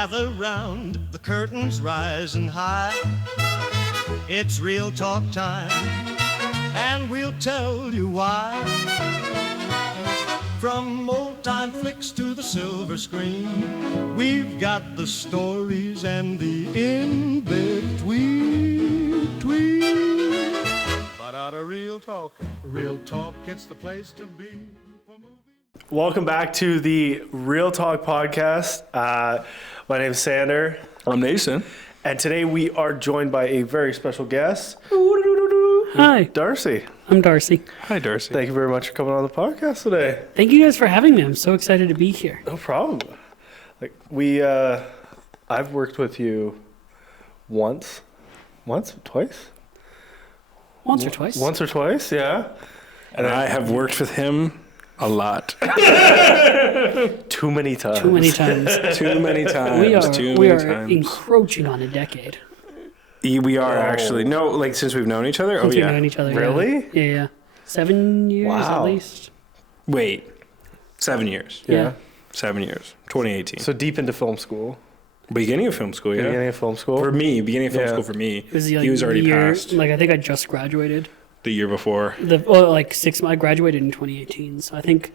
gather round, the curtains rising high. It's real talk time, and we'll tell you why. From old-time flicks to the silver screen, we've got the stories and the in-between. But out of real talk, it's the place to be. Welcome back to the Real Talk podcast. My name is Sander. I'm Nason. And today we are joined by a very special guest. Hi. Darcy. I'm Darcy. Hi, Darcy. Thank you very much for coming on the podcast today. Thank you guys for having me. I'm so excited to be here. No problem. I've worked with you once, twice? Once or twice. Once or twice, yeah. And I have worked with him a lot. Too many times. Too many times. We are encroaching on a decade. We are actually. No, like since we've known each other? Since we've known each other, Really? Yeah. 7 years Wow. at least. Wait. 7 years. Yeah. 7 years. 2018. So deep into film school. Beginning of film school, yeah. Beginning of film school. For me, beginning of film school for me. It was He was already passed Like I think I just graduated. the year before. I graduated in 2018. So I think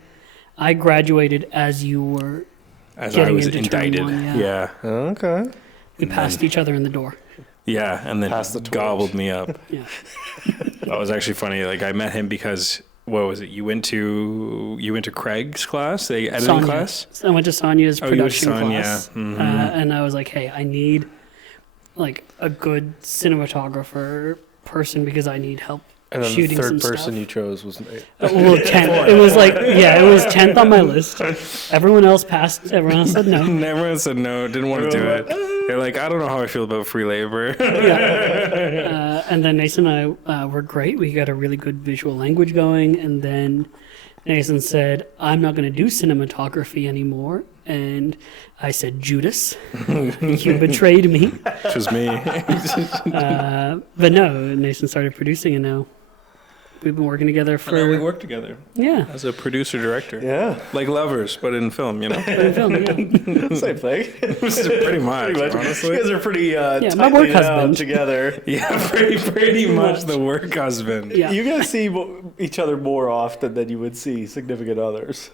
I graduated as you were As getting I was into indicted. 21, Yeah. Okay. We passed each other in the door. Yeah, and then Pass the torch. gobbled me up. Yeah. That was actually funny. Like I met him because what was it? You went to Craig's class, the editing Sonia. class. I went to Sonia's Oh, you went to production Sonia. class, Mhm. and I was like, "Hey, I need like a good cinematographer person because I need help And then shooting the some third person stuff." you chose was Nate. Well, 10th. It was like, it was 10th on my list. Everyone else passed. Everyone else said no. Everyone said no, didn't want to do it. They're like, I don't know how I feel about free labor. And then Nason and I were great. We got a really good visual language going. And then Nason said, I'm not going to do cinematography anymore. And I said, Judas, you betrayed me. Which was me. But no, Nason started producing, and now we've been working together And then we for worked together yeah, as a producer-director. Yeah. Like lovers, but in film, you know? in film, yeah. Same thing. Pretty much, honestly. You guys are pretty my tightly work now husband. together. Yeah, pretty much the work husband. Yeah. You guys see each other more often than you would see significant others.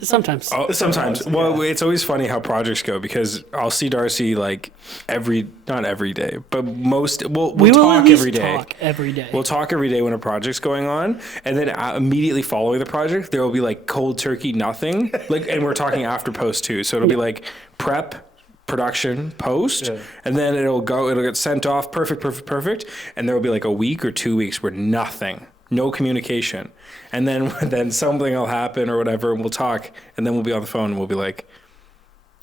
Sometimes. Oh, sometimes. Well, it's always funny how projects go because I'll see Darcy like not every day, but we'll we will talk at least every day. talk every day. We'll talk every day when a project's going on, and then immediately following the project, there will be like cold turkey nothing. And we're talking after post too, so it'll be like prep, production, post, and then it'll get sent off, perfect, and there will be like a week or 2 weeks where nothing. No communication. And then something will happen or whatever, and we'll talk, and then we'll be on the phone, and we'll be like,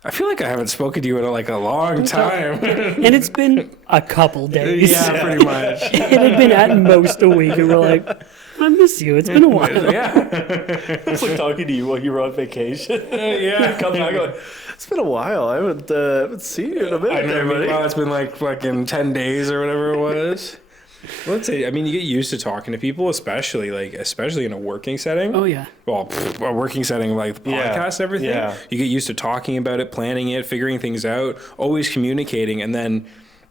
I feel like I haven't spoken to you in like a long time. And it's been a couple days. Yeah, pretty much. It had been at most a week, and we're like, I miss you. It's been a while. Yeah. It's like talking to you while you were on vacation. Yeah. Come back going, it's been a while. I haven't seen you in a minute. I know, well, it's been like fucking 10 days or whatever it was. Well, let's say, I mean, you get used to talking to people, especially in a working setting. Oh, yeah. Well, a working setting like the podcast, everything. Yeah. You get used to talking about it, planning it, figuring things out, always communicating. And then,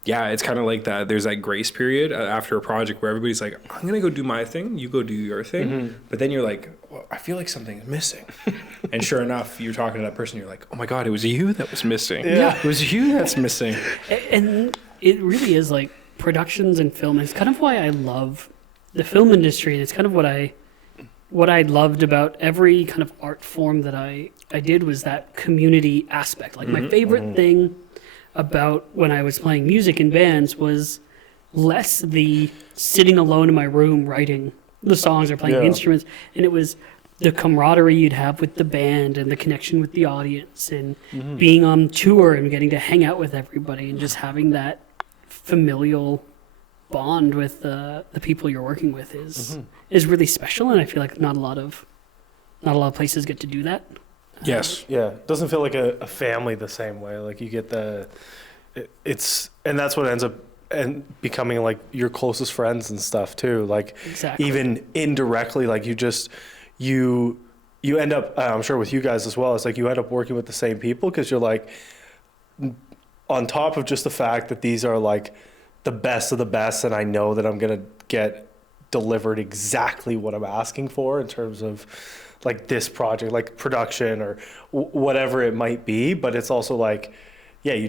yeah, it's kind of like that. There's that grace period after a project where everybody's like, I'm going to go do my thing. You go do your thing. Mm-hmm. But then you're like, well, I feel like something's missing. And sure enough, you're talking to that person. You're like, oh my God, it was you that was missing. Yeah. It was you that's missing. And it really is like productions and film. It's kind of why I love the film industry. And it's kind of what I loved about every kind of art form that I did was that community aspect. Like my favorite thing about when I was playing music in bands was less the sitting alone in my room writing the songs or playing the instruments. And it was the camaraderie you'd have with the band and the connection with the audience and being on tour and getting to hang out with everybody and just having that familial bond with the people you're working with is really special, and I feel like not a lot of places get to do that. Yes. Yeah, it doesn't feel like a family the same way. Like you get it's and that's what ends up and becoming like your closest friends and stuff too. Like Exactly. even indirectly, like you end up, I'm sure with you guys as well, it's like you end up working with the same people because you're like, on top of just the fact that these are like the best of the best, and I know that I'm gonna get delivered exactly what I'm asking for in terms of like this project, like production or whatever it might be. But it's also like, yeah, you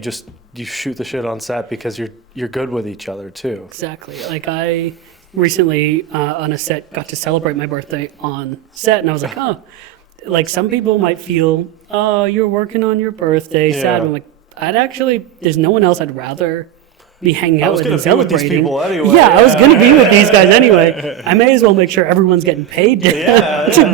shoot the shit on set because you're good with each other too. Exactly. Like I recently on a set got to celebrate my birthday on set, and I was like, oh, like some people might feel, oh, you're working on your birthday, sad. I'm like, there's no one else I'd rather be hanging out with and celebrating. With these people anyway. Yeah, I was going to be with these guys anyway. I may as well make sure everyone's getting paid to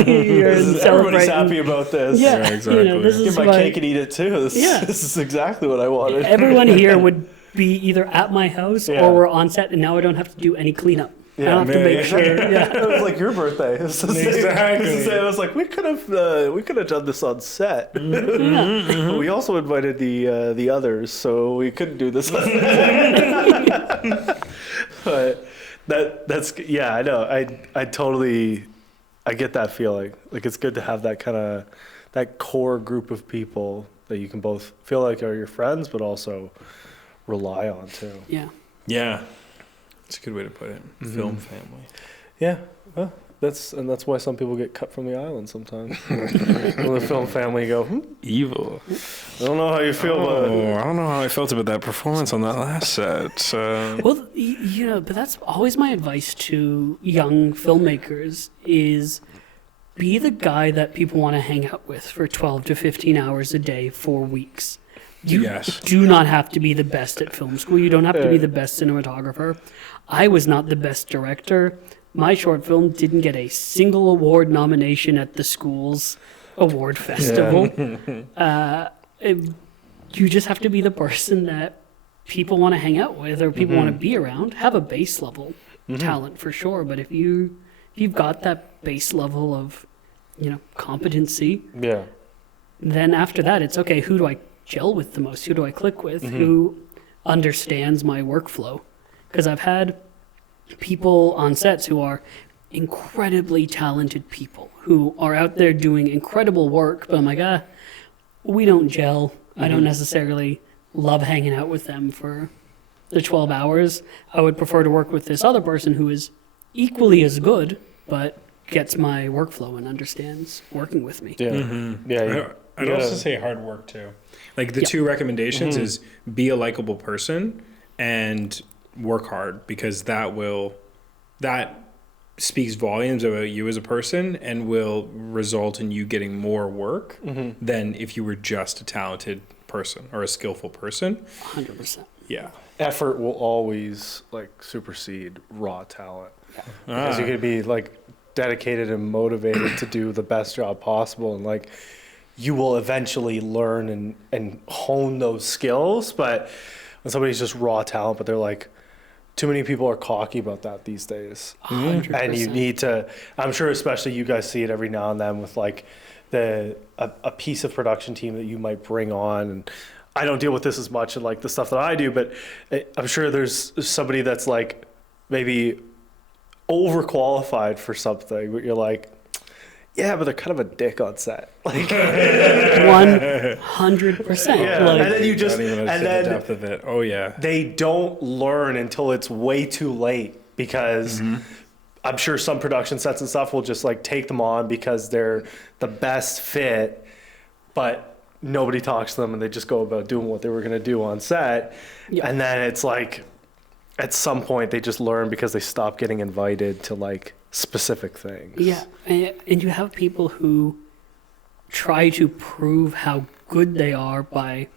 be here and celebrate. Everybody's happy about this. Yeah, exactly. This is Get my cake and eat it too. This is exactly what I wanted. Everyone here would be either at my house or we're on set, and now I don't have to do any cleanup. I don't have to make sure. Yeah. It was like your birthday. Exactly. I was like, we could have done this on set. But we also invited the others, so we couldn't do this on set. But that's I know. I totally get that feeling. Like it's good to have that kind of that core group of people that you can both feel like are your friends, but also rely on too. Yeah. Yeah. That's a good way to put it. Film family. Yeah, well, that's why some people get cut from the island sometimes. When the film family go, Evil. I don't know how you feel about it. I don't know how I felt about that performance on that last set. Well, but that's always my advice to young filmmakers is be the guy that people want to hang out with for 12 to 15 hours a day for weeks. You do not have to be the best at film school. You don't have to be the best cinematographer. I was not the best director. My short film didn't get a single award nomination at the school's award festival. You just have to be the person that people want to hang out with or people want to be around. Have a base level talent for sure, but if you've got that base level of competency, then after that it's okay. Who do I gel with the most? Who do I click with? Who understands my workflow? Because I've had people on sets who are incredibly talented people who are out there doing incredible work, but I'm like, we don't gel. I don't necessarily love hanging out with them for the 12 hours. I would prefer to work with this other person who is equally as good, but gets my workflow and understands working with me. I'd also say hard work too. Like the two recommendations is be a likable person and work hard, because that speaks volumes about you as a person and will result in you getting more work than if you were just a talented person or a skillful person. 100%. Yeah. Effort will always like supersede raw talent. Because you could be like dedicated and motivated to do the best job possible, and like you will eventually learn and hone those skills. But when somebody's just raw talent, but they're like, too many people are cocky about that these days. 100%. And you need to, I'm sure especially you guys see it every now and then with like a piece of production team that you might bring on. And I don't deal with this as much in like the stuff that I do, but I'm sure there's somebody that's like maybe overqualified for something, but you're like, yeah, but they're kind of a dick on set. Like 100%. Yeah. Like, And then you just, Not even and the then depth of it. Oh yeah. they don't learn until it's way too late, because I'm sure some production sets and stuff will just like take them on because they're the best fit, but nobody talks to them and they just go about doing what they were going to do on set. Yeah. And then it's like, at some point they just learn because they stop getting invited to like specific things. Yeah, and you have people who try to prove how good they are by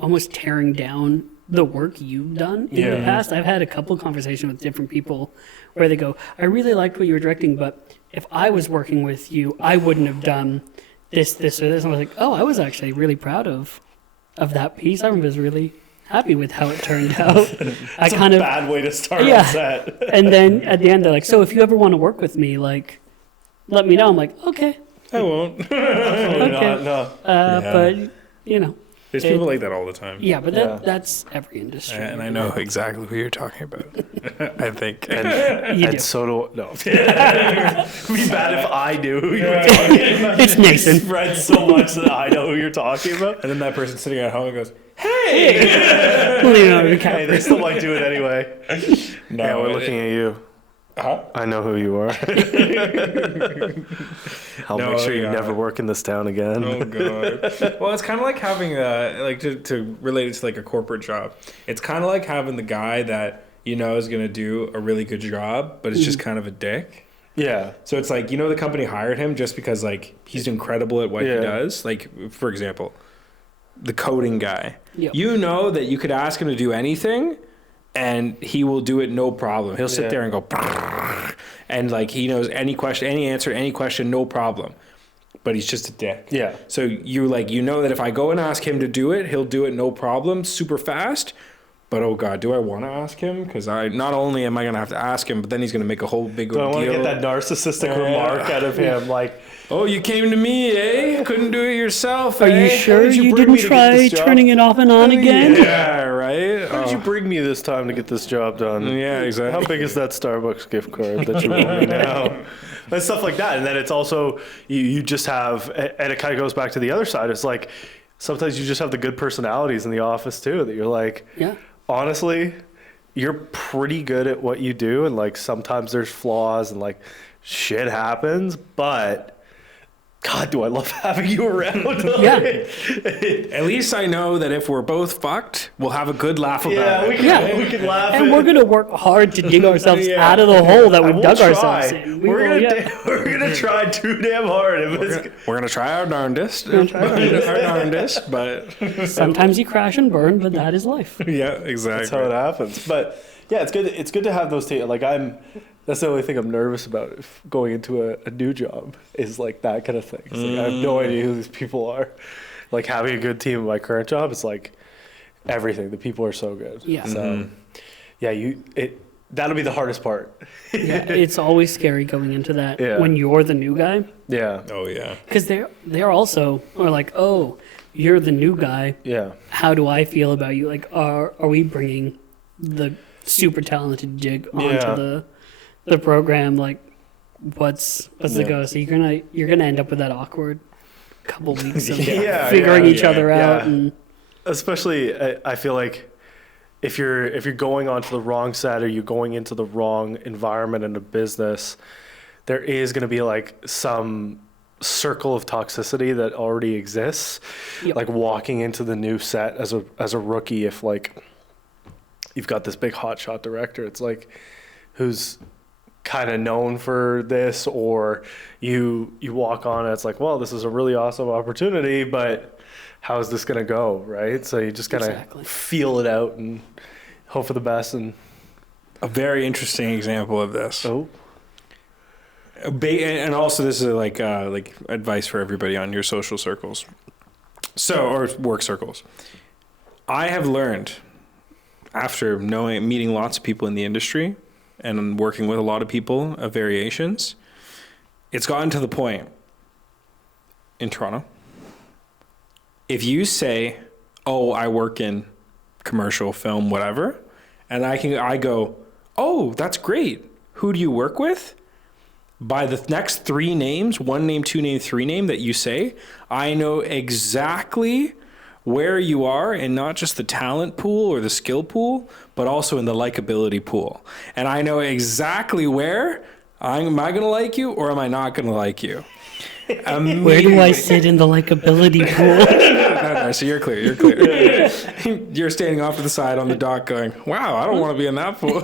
almost tearing down the work you've done in the past. I've had a couple of conversations with different people where they go, I really liked what you were directing, but if I was working with you, I wouldn't have done this, or this. And I was like, oh, I was actually really proud of that piece. I was really happy with how it turned out. It's a bad way to start on set. And then at the end, they're like, so if you ever want to work with me, like, let me know. I'm like, okay. I won't. Okay. No. But, There's people like that all the time. Yeah, but that's every industry. And I know exactly who you're talking about. I think. You do. So do no. It'd be bad if I knew who you were talking about. It's Nason. Spread so much that I know who you're talking about. And then that person sitting at home goes, hey, Hey, Leonardo hey, DiCaprio. they still might do it anyway. No, Yeah, we're looking at you. Huh? I know who you are. I'll No, make sure you yeah. never work in this town again. Oh god. Well, it's kind of like having like to relate it to like a corporate job. It's kind of like having the guy that you know is going to do a really good job, but it's just kind of a dick. Yeah. So it's like, you know, the company hired him just because like he's incredible at what he Yeah. does. Like, for example, the coding guy. Yep. You know that you could ask him to do anything and he will do it no problem. He'll sit Yeah. there and go and like he knows any question, any answer, any question, no problem. But he's just a dick. Yeah. So you like, you know that if I go and ask him to do it, he'll do it no problem, super fast. But oh god, do I want to ask him? Because I not only am I going to have to ask him, but then he's going to make a whole big Do I want to deal. get that narcissistic remark out of him? Like, Oh, you came to me, eh? Couldn't do it yourself, Are eh? you sure did you you bring me didn't to get try this job? turning it off and on again? Yeah, right? why did you bring me this time to get this job done? Yeah, exactly. How big is that Starbucks gift card that you owe me now? And stuff like that. And then it's also, you just have, and it kind of goes back to the other side. It's like, sometimes you just have the good personalities in the office too, that you're like, Yeah. honestly, you're pretty good at what you do. And like, sometimes there's flaws and like shit happens, but God, do I love having you around. Yeah. At least I know that if we're both fucked, we'll have a good laugh about Yeah, it. we can, Yeah. we can laugh. And at we're it. going to work hard to dig ourselves Yeah. out of the hole that And we've we'll dug ourselves try. in. We're yeah. gonna try too damn hard. If it's- We're gonna try our darndest. We're gonna try our darndest. Our darndest, but Sometimes you crash and burn, but that is life. yeah, exactly. That's how it happens. But yeah, it's good. It's good to have those. Like that's the only thing I'm nervous about if going into a new job is like that kind of thing. It's like, I have no idea who these people are. Like having a good team in my current job, it's like everything. The people are so good. Yeah. So yeah, that'll be the hardest part. Yeah, it's always scary going into that Yeah. when you're the new guy, Yeah. Oh yeah. because they're also are like, oh, you're the new guy. Yeah. How do I feel about you? Like, are we bringing the super talented jig onto Yeah. the program? Like, what's the Yeah. go? So you're gonna end up with that awkward couple weeks of Yeah, figuring yeah, each other out. yeah. And Especially, I feel like if you're going onto the wrong side or you're going into the wrong environment in a business, there is going to be like some circle of toxicity that already exists. Yep. Like walking into the new set as a rookie, if like you've got this big hotshot director, it's like who's kind of known for this, or you walk on and it's like, well, this is a really awesome opportunity, but how is this going to go, right? So you just kind of Exactly. feel it out and hope for the best. And A very interesting example of this. And also this is like advice for everybody on your social circles. Or work circles. I have learned after meeting lots of people in the industry and working with a lot of people of variations, it's gotten to the point in Toronto. If you say, "Oh, I work in commercial, film, whatever," and I go, "Oh, that's great. Who do you work with?" By the next three names, one name, two name, three name that you say, I know exactly where you are, and not just the talent pool or the skill pool, but also in the likability pool. And I know exactly where, am I going to like you or am I not going to like you? where do I sit in the likability pool? No, so you're clear. You're clear. You're standing off to the side on the dock going, wow, I don't want to be in that pool.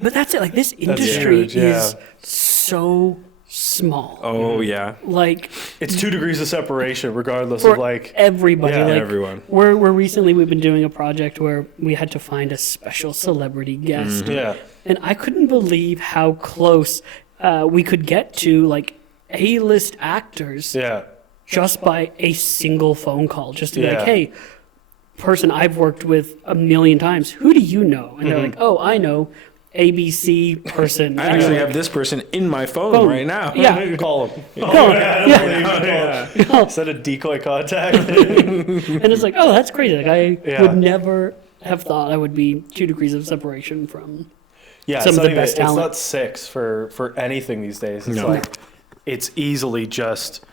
But that's it. Like, this industry huge, yeah. is so small. Oh, yeah. Like, it's 2 degrees of separation, regardless for of like, everybody. Yeah, like, everyone. We're recently we've been doing a project where we had to find a special celebrity guest, yeah, and I couldn't believe how close we could get to like A-list actors yeah, just by a single phone call, just to be Yeah. like, hey, person I've worked with a million times, who do you know? And they're like, oh, I know ABC person. I And actually you're have this person in my phone Phone. right now. Yeah. call him. like, oh, yeah. Is that a decoy contact? And it's like, oh, that's crazy. Like, I Yeah. would never have thought I would be 2 degrees of separation from. Yeah, Some it's of not the best It's talent. not 6 for anything these days. It's No. like it's easily just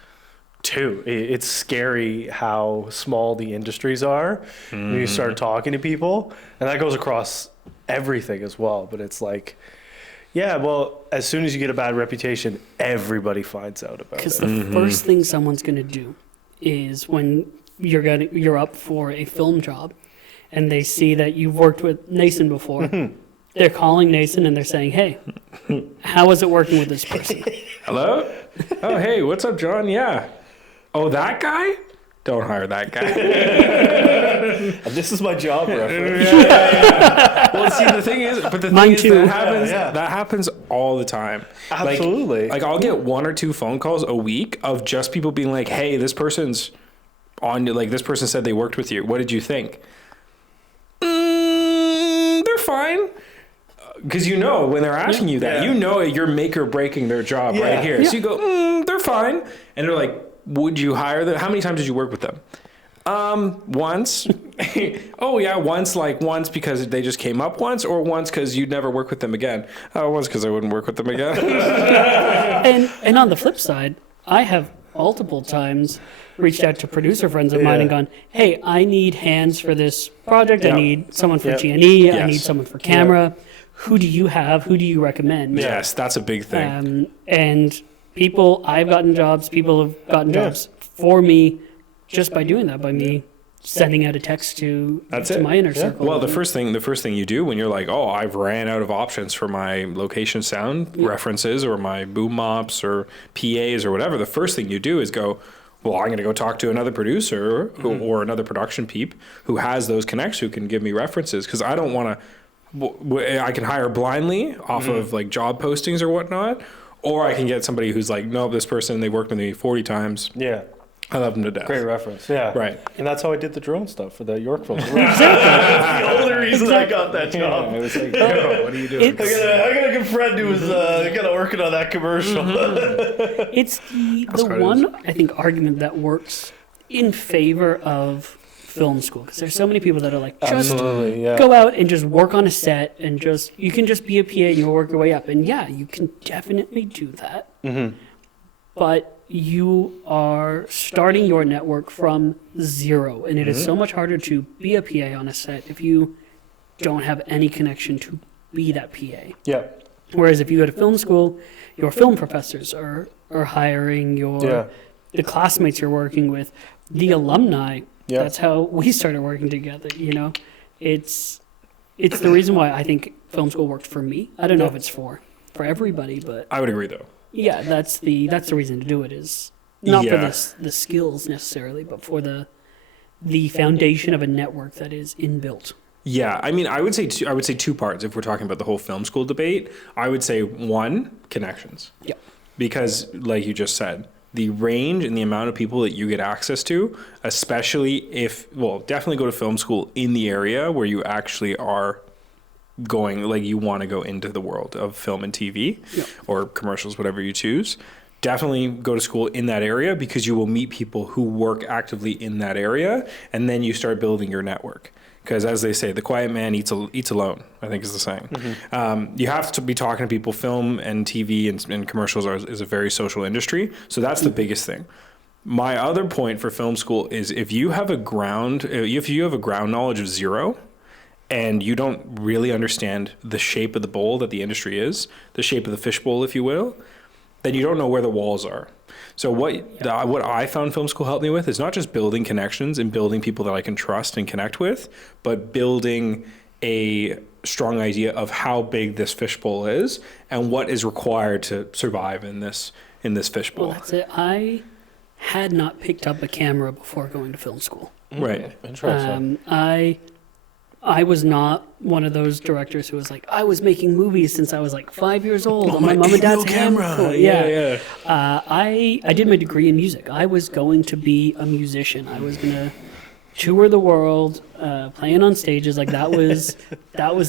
too. It's scary how small the industries are when you start talking to people, and that goes across everything as well. But it's like, yeah, well, as soon as you get a bad reputation, everybody finds out about it. Because the first thing someone's going to do is when you're up for a film job and they see that you've worked with Nason before, they're calling Nason and they're saying, hey, how is it working with this person? Hello? Oh, hey, what's up, John? Yeah. Oh, that guy? Don't hire that guy. And this is my job reference. Well, see, the thing is, Mine is too. that happens all the time. Absolutely. Like I'll get 1 or 2 phone calls a week of just people being like, hey, this person's on, like, this person said they worked with you. What did you think? They're fine. Because when they're asking you that, you're make or breaking their job right here. So you go, they're fine. And they're like, would you hire them? How many times did you work with them? Once. Oh yeah, once because they just came up once, or once because you'd never work with them again. Once because I wouldn't work with them again. And on the flip side, I have multiple times reached out to producer friends of mine and gone, hey, I need hands for this project. I need someone for G&E. I need someone for camera. Who do you have? Who do you recommend? Yes, that's a big thing. And I've gotten jobs, people have gotten jobs for me just by doing that, by me sending out a text to my inner circle. Well, the first thing you do when you're like, oh, I've ran out of options for my location sound references or my boom mops or PAs or whatever, the first thing you do is go, well, I'm going to go talk to another producer or another production peep who has those connects, who can give me references, because I don't want to, I can hire blindly off of like job postings or whatnot, or I can get somebody who's like, no, this person, they worked with me 40 times. Yeah. I love them to death. Great reference. Yeah. Right. And that's how I did the drone stuff for the Yorkville. That's the only reason I got that job. I was like, yo, what are you doing? I got a good friend who was kind of working on that commercial. It's the one, I think, argument that works in favor of film school, because there's so many people that are like, just go out and just work on a set and you can just be a PA and you'll work your way up. And yeah, you can definitely do that. But you are starting your network from zero, and it is so much harder to be a PA on a set if you don't have any connection to be that PA. Yeah. Whereas if you go to film school, your film professors are hiring the classmates you're working with, the alumni. Yeah. That's how we started working together. It's the reason why I think film school worked for me. I don't know if it's for everybody, but I would agree though. Yeah, that's the reason to do it, is not for the skills necessarily, but for the foundation of a network that is inbuilt. Yeah, I mean, I would say 2 parts if we're talking about the whole film school debate. I would say 1, connections. Yeah. Because like you just said, the range and the amount of people that you get access to, especially definitely go to film school in the area where you actually are going, like, you want to go into the world of film and TV or commercials, whatever you choose. Definitely go to school in that area, because you will meet people who work actively in that area, and then you start building your network. Because as they say, the quiet man eats alone, I think is the saying. You have to be talking to people. Film and TV and commercials is a very social industry. So that's the biggest thing. My other point for film school is if you have a ground knowledge of zero, and you don't really understand the shape of the bowl that the industry is, the shape of the fishbowl, if you will, then you don't know where the walls are. So what I found film school helped me with is not just building connections and building people that I can trust and connect with, but building a strong idea of how big this fishbowl is and what is required to survive in this fishbowl. Well, that's it. I had not picked up a camera before going to film school. Right. Interesting. I was not one of those directors who was like, I was making movies since I was like 5 years old on my mom and dad's camera. Yeah. I did my degree in music. I was going to be a musician. I was going to tour the world, playing on stages. Like that was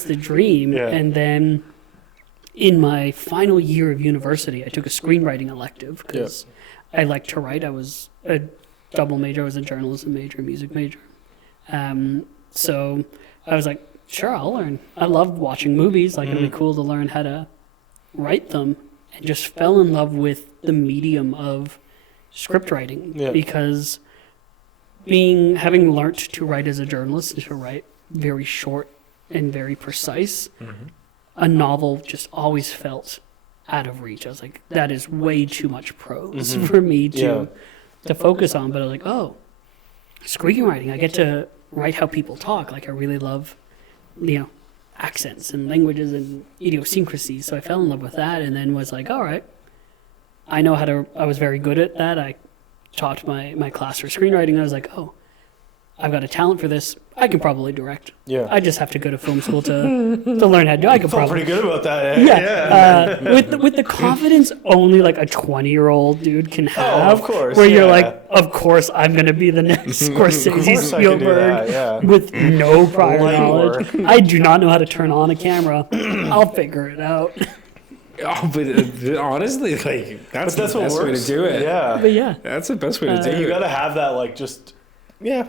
the dream. Yeah. And then in my final year of university, I took a screenwriting elective because I liked to write. I was a double major. I was a journalism major, music major. So I was like, sure, I'll learn. I loved watching movies. Like, it'd be cool to learn how to write them, and just fell in love with the medium of script writing Yeah. because having learnt to write as a journalist and to write very short and very precise, a novel just always felt out of reach. I was like, that is way too much prose for me to focus on. But I was like, oh, screenwriting, I get to write how people talk. Like I really love, accents and languages and idiosyncrasies. So I fell in love with that and then was like, all right, I was very good at that. I taught my class for screenwriting. And I was like, oh, I've got a talent for this. I can probably direct. Yeah. I just have to go to film school to learn how to do it. I could Felt probably. pretty good about that. Eh? With the confidence only like a 20-year-old dude can have. of course, Where you're yeah. like, of course I'm going to be the next Scorsese, course I can do that, Spielberg, yeah. with no prior Light knowledge. work. I do not know how to turn on a camera. I'll figure it out. Oh, but honestly, like that's But that's the what best way works. to do it. Yeah. But yeah. That's the best way to do it. You got to have that, like,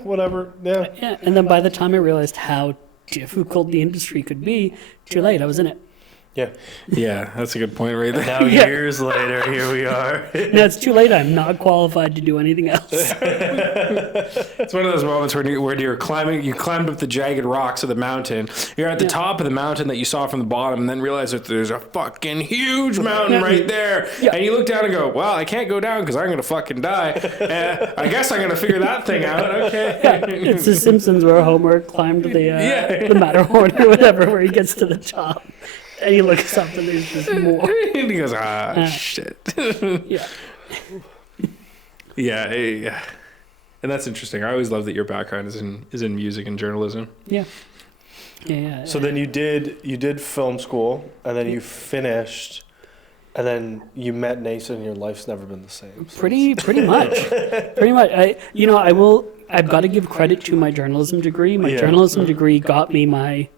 whatever. Yeah. Yeah, and then by the time I realized how difficult the industry could be, too late, I was in it. Yeah. Yeah, that's a good point right there. Now, Yeah. years later, here we are. No, it's too late. I'm not qualified to do anything else. It's one of those moments where you climbed up the jagged rocks of the mountain. You're at the top of the mountain that you saw from the bottom, and then realize that there's a fucking huge mountain right there. Yeah. And you look down and go, "Well, I can't go down because I'm gonna fucking die. I guess I'm gonna figure that thing out." Okay. It's The Simpsons where Homer climbed the Matterhorn or whatever, where he gets to the top. And he looks up and there's just more. And he goes, shit. Yeah. Yeah. And that's interesting. I always love that your background is in music and journalism. Yeah. Yeah. So then you did film school, and then you finished, and then you met Nason, and your life's never been the same. Pretty much. Pretty much. I've got to give credit to my journalism degree. My journalism degree got me my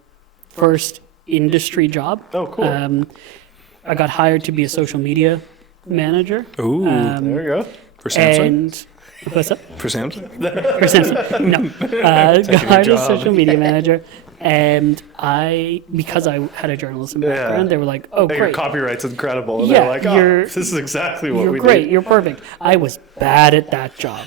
first industry job. Oh, cool. I got hired to be a social media manager. Ooh. There you go. For Samsung? And what's up? For Samsung? For Samsung. No. Got hired as a social media manager. And because I had a journalism background, they were like, oh, Hey, your great. copyright's incredible. And Yeah, they're like, this is exactly what You're we great. need. You're perfect. I was bad at that job.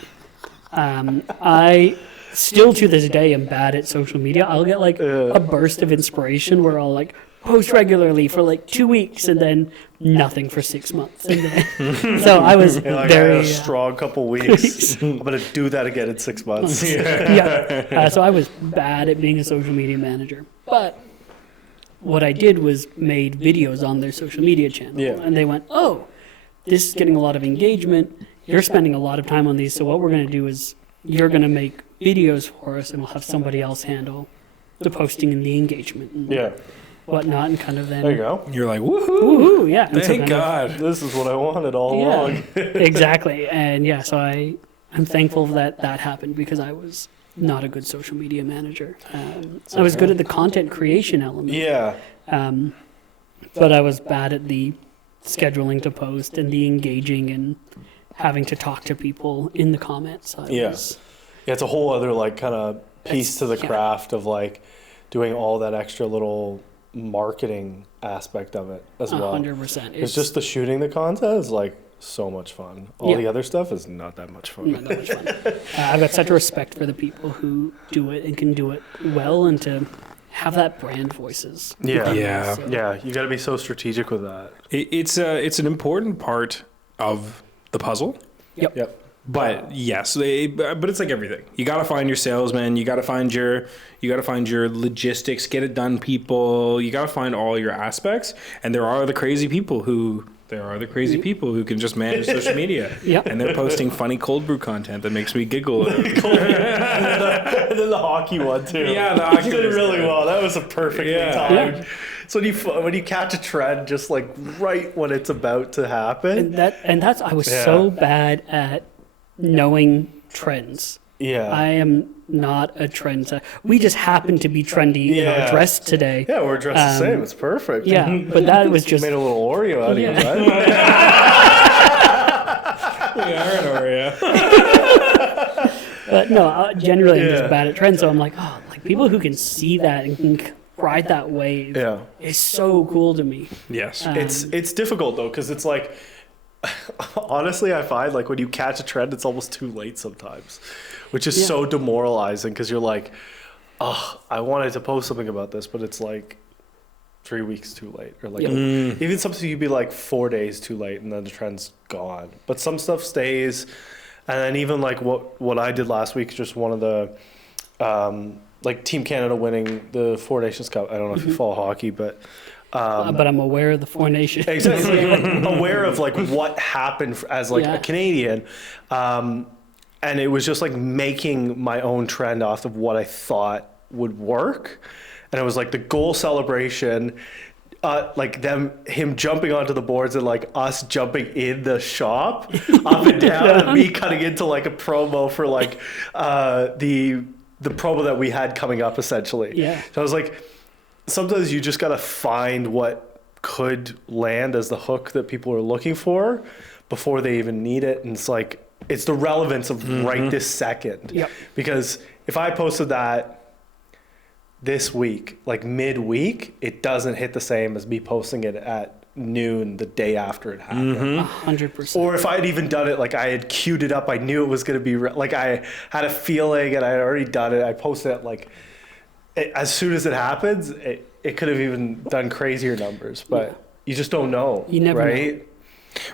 I still to this day am bad at social media. I'll get like a burst of inspiration where I'll like post regularly for like 2 weeks and then nothing for 6 months. And then, so I was You're like, very I had a strong couple weeks. I'm going to do that again in 6 months. so I was bad at being a social media manager. But what I did was made videos on their social media channel. Yeah. And they went, oh, this is getting a lot of engagement. You're spending a lot of time on these. So what we're going to do is you're going to make videos for us and we'll have somebody else handle the posting and the engagement and whatnot. And kind of then. There you go. You're like, woohoo. Woohoo, yeah. And so Thank kind of- God. This is what I wanted all along. exactly. And yeah, so I'm thankful that happened because I was not a good social media manager. I was good at the content creation element. Yeah. But I was bad at the scheduling to post and the engaging and having to talk to people in the comments. Yeah, it's a whole other like kind of piece to the craft of like doing all that extra little marketing aspect of it as well. 100%. It's just the shooting the content is like so much fun. All Yeah. the other stuff is not that much fun. not that much fun. I've got such a respect for the people who do it and can do it well and to have that brand voices. Yeah. So- Yeah, you got to be so strategic with that. It's an important part of the puzzle. Yep. But yes, but it's like everything. You got to find your salesman. You got to find your logistics, get it done people. You got to find all your aspects. And there are the crazy people who can just manage social media. Yep. And they're posting funny cold brew content that makes me giggle. And then the hockey one too. Yeah, the hockey You did was really good. well. That was a perfectly timed. Yeah. So when you catch a trend just like right when it's about to happen. I was so bad at knowing trends. Yeah. I am not a trend. We just happen to be trendy in our dress today. Yeah, we're dressed the same. It's perfect. Yeah, but that was just Made a little Oreo out of you, right? We are an Oreo. But no, generally I'm just bad at trends. So I'm like, like people who can see that and can ride that wave Yeah. is so cool to me. Yes. It's difficult though because it's like Honestly, I find like when you catch a trend, it's almost too late sometimes, which is so demoralizing because you're like, oh, I wanted to post something about this, but it's like 3 weeks too late, or like even something you'd be like 4 days too late, and then the trend's gone. But some stuff stays, and then even like what I did last week, just one of the like Team Canada winning the Four Nations Cup. I don't know if you follow hockey, but I'm aware of the Four Nations. exactly aware of like what happened as like a Canadian. And it was just like making my own trend off of what I thought would work. And it was like the goal celebration, like him jumping onto the boards and like us jumping in the shop up and down, and me cutting into like a promo for like the promo that we had coming up essentially. Yeah. So I was like, sometimes you just got to find what could land as the hook that people are looking for before they even need it. And it's like, it's the relevance of right this second. Yep. Because if I posted that this week, like midweek, it doesn't hit the same as me posting it at noon the day after it happened. 100%. Or if I'd even done it, like I had queued it up, I knew it was going to be, like I had a feeling and I had already done it. I posted it like, as soon as it happens, it could have even done crazier numbers, but you just don't know. You never right? know.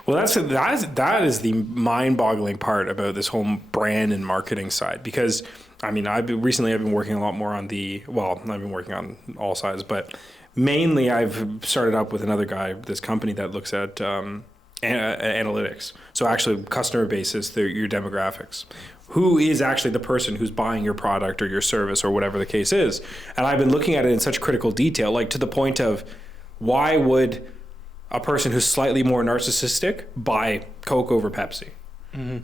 Well, that is the mind-boggling part about this whole brand and marketing side, because I mean, I've been working a lot more on I've been working on all sides, but mainly I've started up with another guy, this company that looks at analytics. So actually customer basis, your demographics. Who is actually the person who's buying your product or your service or whatever the case is. And I've been looking at it in such critical detail, like to the point of why would a person who's slightly more narcissistic buy Coke over Pepsi?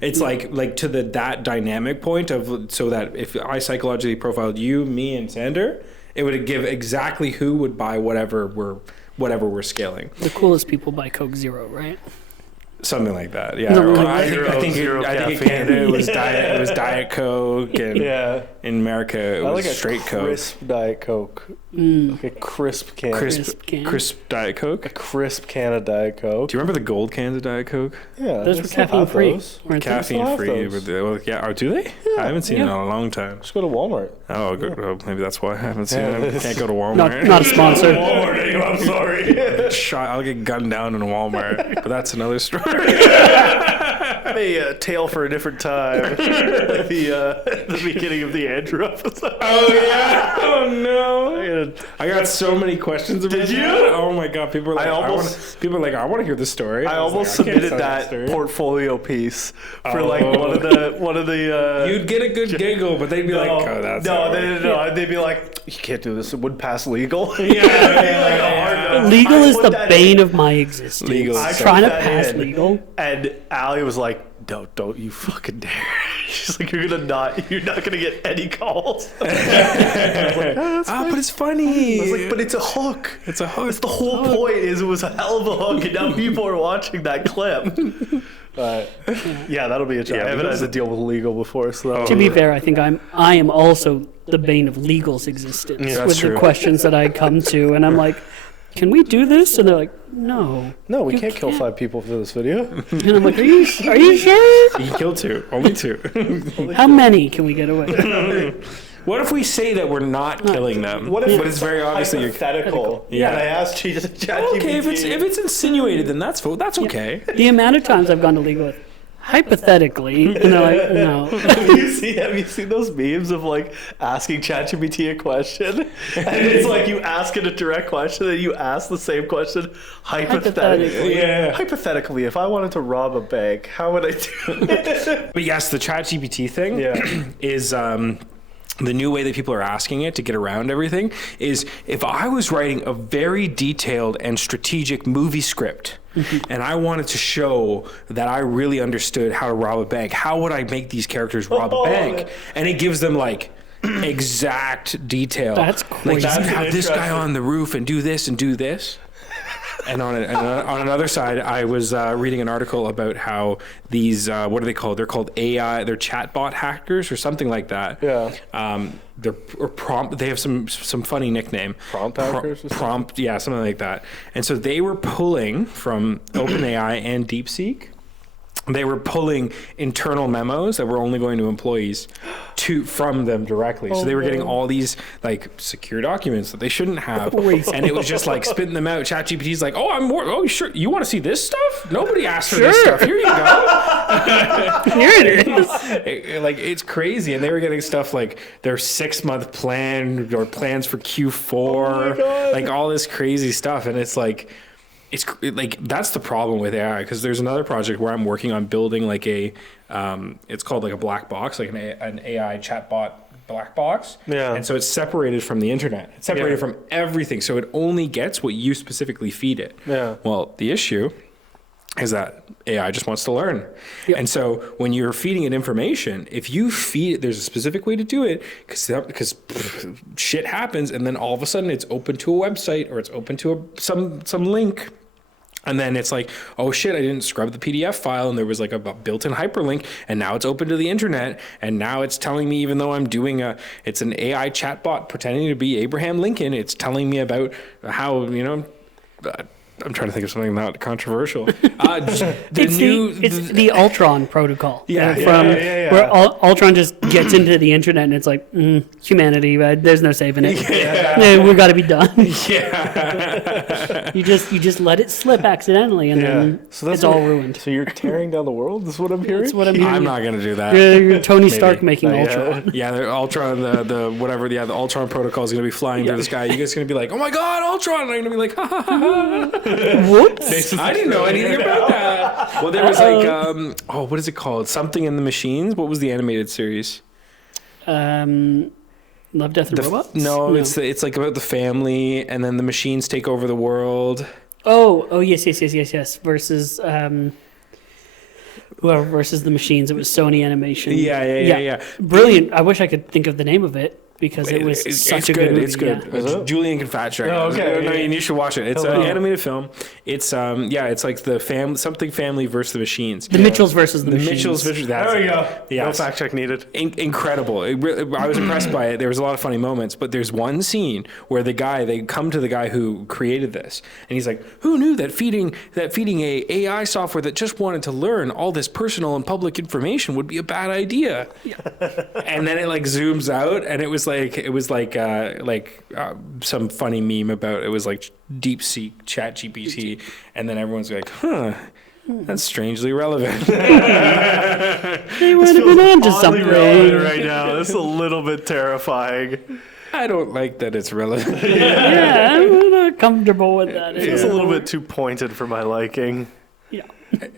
It's like to that dynamic point of, so that if I psychologically profiled you, me, and Sander, it would give exactly who would buy whatever we're scaling. The coolest people buy Coke Zero, right? Something like that, yeah. No, I think in Canada it was Diet Coke, and in America it was straight Coke. Crisp Diet Coke. Like a crisp can. Crisp Diet Coke. A crisp can of Diet Coke. Do you remember the gold cans of Diet Coke? Yeah. Those were caffeine free. Caffeine free. Yeah. Do they? Yeah. I haven't seen it in a long time. Just go to Walmart. Oh, maybe that's why I haven't seen it. Can't go to Walmart. Not a sponsor. Walmart, I'm sorry. I'll get gunned down in Walmart, but that's another story. A tale for a different time. The beginning of the Andrew episode. Oh yeah. Oh no. I got so many questions about Did you? that. Oh my god. People are like, I want to hear the story. I almost submitted that portfolio piece for like one of the. You'd get a good giggle, but they'd be like, "Oh, that's no." They'd be like, "You can't do this. It wouldn't pass legal." Legal is the bane of my existence. Legal. Trying to pass legal. And Allie was like, "No, don't you fucking dare!" She's like, "You're not gonna get any calls." I was like, but it's funny. I was like, "But it's a hook. It's a hook. That's the whole point. Is it was a hell of a hook, and now people are watching that clip." But yeah, that'll be a job. I haven't had to deal with legal before, so To be fair, I think I am also the bane of legal's existence with the questions that I come to, and I'm like, "Can we do this?" And they're like, "No, we can't kill 5 people for this video. And I'm like, "Are you sure? You killed 2, only 2. How many can we get away?" What if we say that we're not killing them? What if but it's very obvious that you're hypothetical? Yeah. And I asked ChatGPT. Okay, if it's insinuated, then that's okay. The amount of times I've gone to legal with, hypothetically, and they're like, "No." Have you seen those memes of like asking ChatGPT a question, and it's like you ask it a direct question and you ask the same question hypothetically. Yeah. Hypothetically, if I wanted to rob a bank, how would I do it? But yes, the ChatGPT thing is the new way that people are asking it to get around everything is, if I was writing a very detailed and strategic movie script and I wanted to show that I really understood how to rob a bank, how would I make these characters rob a bank? And it gives them like exact detail. That's crazy. Like, you have this guy on the roof and do this and do this. And on another side, I was reading an article about how these, what are they called? They're called AI, they're chatbot hackers or something like that. Yeah. They have some funny nickname. Prompt hackers? Prompt, yeah, something like that. And so they were pulling from OpenAI and DeepSeek they were pulling internal memos that were only going to employees from them directly. So they were getting all these like secure documents that they shouldn't have, and it was just like spitting them out. ChatGPT's like, oh sure, you want to see this stuff? Nobody asked for this stuff. Here you go. Here it is. Like it's crazy, and they were getting stuff like their 6-month plan or plans for Q4, like all this crazy stuff, and it's like. It's like that's the problem with AI, because there's another project where I'm working on building like it's called like a black box, like an AI chatbot black box. Yeah. And so it's separated from the internet. It's separated from everything. So it only gets what you specifically feed it. Yeah. Well, the issue is that AI just wants to learn. Yep. And so when you're feeding it information, if you feed it, there's a specific way to do it, because shit happens, and then all of a sudden it's open to a website, or it's open to some link. And then it's like, oh shit, I didn't scrub the PDF file, and there was like a built-in hyperlink, and now it's open to the internet, and now it's telling me, even though I'm doing it's an AI chatbot pretending to be Abraham Lincoln, it's telling me about how, I'm trying to think of something not controversial. It's the Ultron protocol. Yeah, Where Ultron just gets into the internet, and it's like, humanity, there's no saving it. We've got to be done. Yeah. You just let it slip accidentally, and then it's all ruined. So you're tearing down the world? Is what I'm hearing? That's what I'm hearing. I'm not going to do that. You're Tony Stark making Ultron. Yeah, the Ultron, the Ultron protocol is going to be flying through the sky. You guys are going to be like, oh my God, Ultron. And I'm going to be like, ha ha ha ha. What? I didn't know anything about that. Well, there was like, what is it called? Something in the Machines. What was the animated series? Love, Death, and Robots? No, it's like about the family, and then the machines take over the world. Oh, yes. Versus whoever versus the machines. It was Sony Animation. Yeah. Brilliant. I wish I could think of the name of it, because it was such a good movie. It's good. Yeah. Julian can fact check. Oh, okay. No, you should watch it. It's an animated film. It's it's like the family versus the machines. The Mitchells versus the machines. Mitchells versus There we go. Yeah. No fact check needed. Incredible. I was impressed by it. There was a lot of funny moments, but there's one scene where they come to the guy who created this, and he's like, "Who knew that feeding a AI software that just wanted to learn all this personal and public information would be a bad idea?" Yeah. And then it like zooms out, and it was like some funny meme about it was like DeepSeek ChatGPT, and then everyone's like, "Huh, that's strangely relevant." They would have been onto something right now. This is a little bit terrifying. I don't like that it's relevant. Yeah, I'm not comfortable with that. It's a little bit too pointed for my liking. Yeah.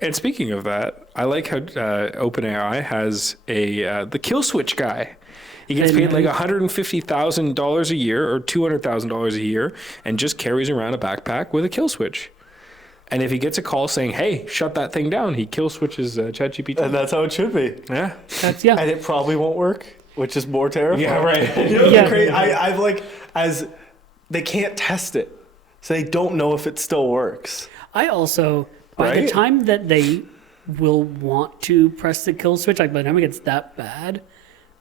And speaking of that, I like how OpenAI has the kill switch guy. He gets paid like $150,000 a year or $200,000 a year, and just carries around a backpack with a kill switch. And if he gets a call saying, "Hey, shut that thing down," he kill switches ChatGPT. And that's how it should be. Yeah. And it probably won't work, which is more terrifying. Yeah, right. You know what's crazy? I've like, as they can't test it, so they don't know if it still works. I also, by the time that they will want to press the kill switch, like by the time it gets that bad,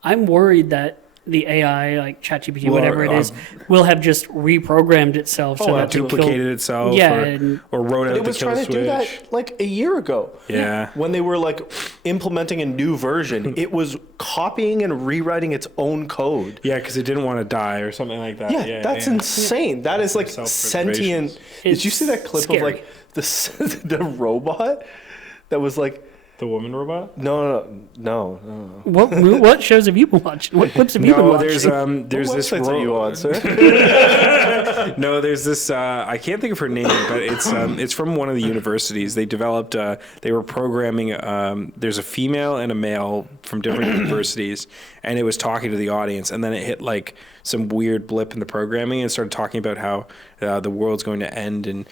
I'm worried that the AI, like ChatGPT, whatever it is, will have just reprogrammed itself. So that duplicated itself, or wrote out the kill switch. It was trying to do that like a year ago. Yeah. When they were like implementing a new version, it was copying and rewriting its own code. Yeah, because it didn't want to die or something like that. Yeah, that's insane. That is like sentient. Did you see that clip of like the robot that was like, the woman robot? No. What shows have you been watching? What clips have you been watching? There's what this. Websites are you on, sir? No, there's this. I can't think of her name, but it's from one of the universities. They developed. They were programming. There's a female and a male from different universities, and it was talking to the audience, and then it hit like some weird blip in the programming and started talking about how the world's going to end and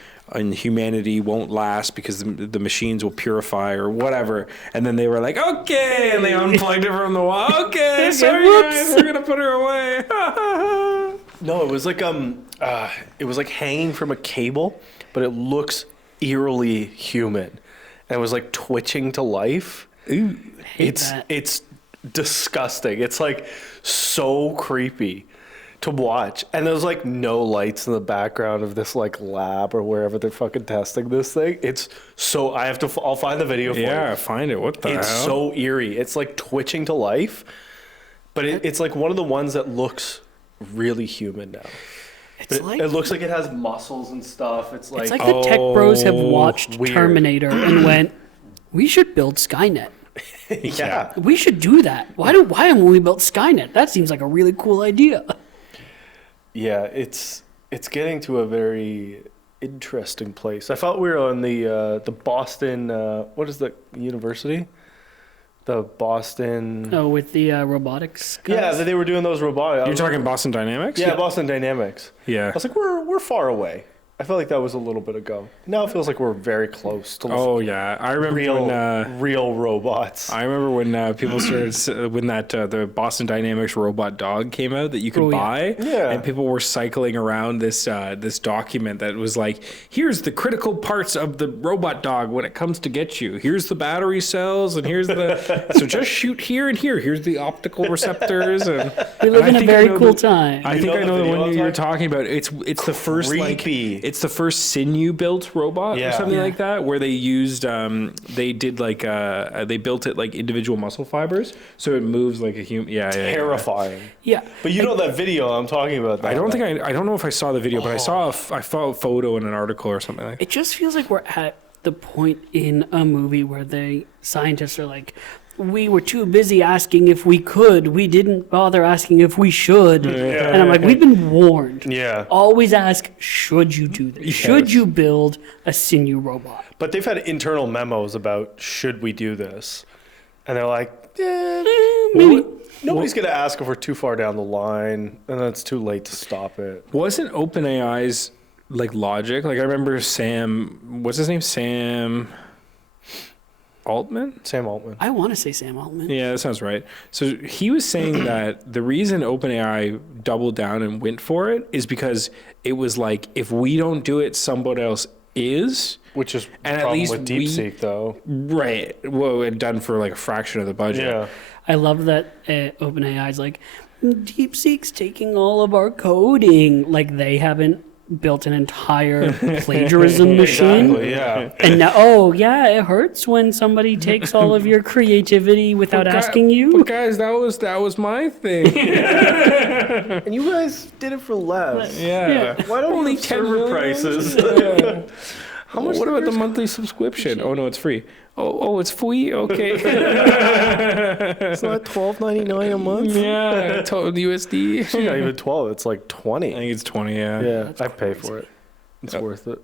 humanity won't last because the machines will purify or whatever. And then they were like, "Okay," and they unplugged it from the wall. "Okay, sorry guys, we're gonna put her away." No, it was like hanging from a cable, but it looks eerily human, and it was like twitching to life. Ooh, it's disgusting. It's like so creepy to watch. And there's like no lights in the background of this like lab or wherever they're fucking testing this thing. It's so I'll find the video for you. Yeah, find it. What the hell? It's so eerie. It's like twitching to life, but it's like one of the ones that looks really human now. It's like It looks like it has muscles and stuff. It's like, the tech bros have watched weird. Terminator and went, we should build Skynet. yeah. We should do that. Why haven't we built Skynet? That seems like a really cool idea. Yeah, it's getting to a very interesting place. I thought we were on the Boston, what is the university? The Boston. Oh, with the robotics guys? Yeah, they were doing those robotics. You're talking Boston Dynamics? Yeah, Boston Dynamics. Yeah. I was like, we're far away. I felt like that was a little bit ago. Now it feels like we're very close to Oh yeah, I remember real robots. I remember when people started when the Boston Dynamics robot dog came out that you could buy, and people were cycling around this document that was like, here's the critical parts of the robot dog when it comes to get you. Here's the battery cells, and here's the so just shoot here and here. Here's the optical receptors, and we live in a very cool time. I think I know the one you're talking about. It's the first Creepy. it's the first sinew built robot or something like that, where they used they did like they built it like individual muscle fibers, so it moves like a human. Terrifying. Yeah, But you know that video I'm talking about. That, I don't know if I saw the video, but I saw a photo in an article or something like that. it just feels like we're at the point in a movie where the scientists are like, we were too busy asking if we could. We didn't bother asking if we should. And I'm like, we've been warned. Yeah. Always ask, should you do this? Should you build a sinew robot? But they've had internal memos about should we do this, and they're like, Maybe. nobody's gonna ask if we're too far down the line, and then it's too late to stop it. Wasn't OpenAI's like logic? Like I remember Sam, what's his name? Sam Altman? Sam Altman. I want to say Sam Altman. Yeah, that sounds right. So he was saying that the reason OpenAI doubled down and went for it is because it was like, if we don't do it, somebody else is. Which is And the at problem least with DeepSeek, though. Right. Well, it done for like a fraction of the budget. Yeah. I love that OpenAI's like, DeepSeek's taking all of our coding. Like they haven't built an entire plagiarism machine. Exactly, yeah. And now, it hurts when somebody takes all of your creativity without asking you. But guys, that was my thing. And you guys did it for less. Yeah. Why don't Only you have server 10 million? prices? Yeah. How much? What about the monthly subscription? Oh no, it's free. Oh, it's free. Okay. It's not $12.99 a month. Yeah, USD. It's not even 12. It's like 20. I think it's 20. Yeah. Yeah, I pay for it. It's worth it.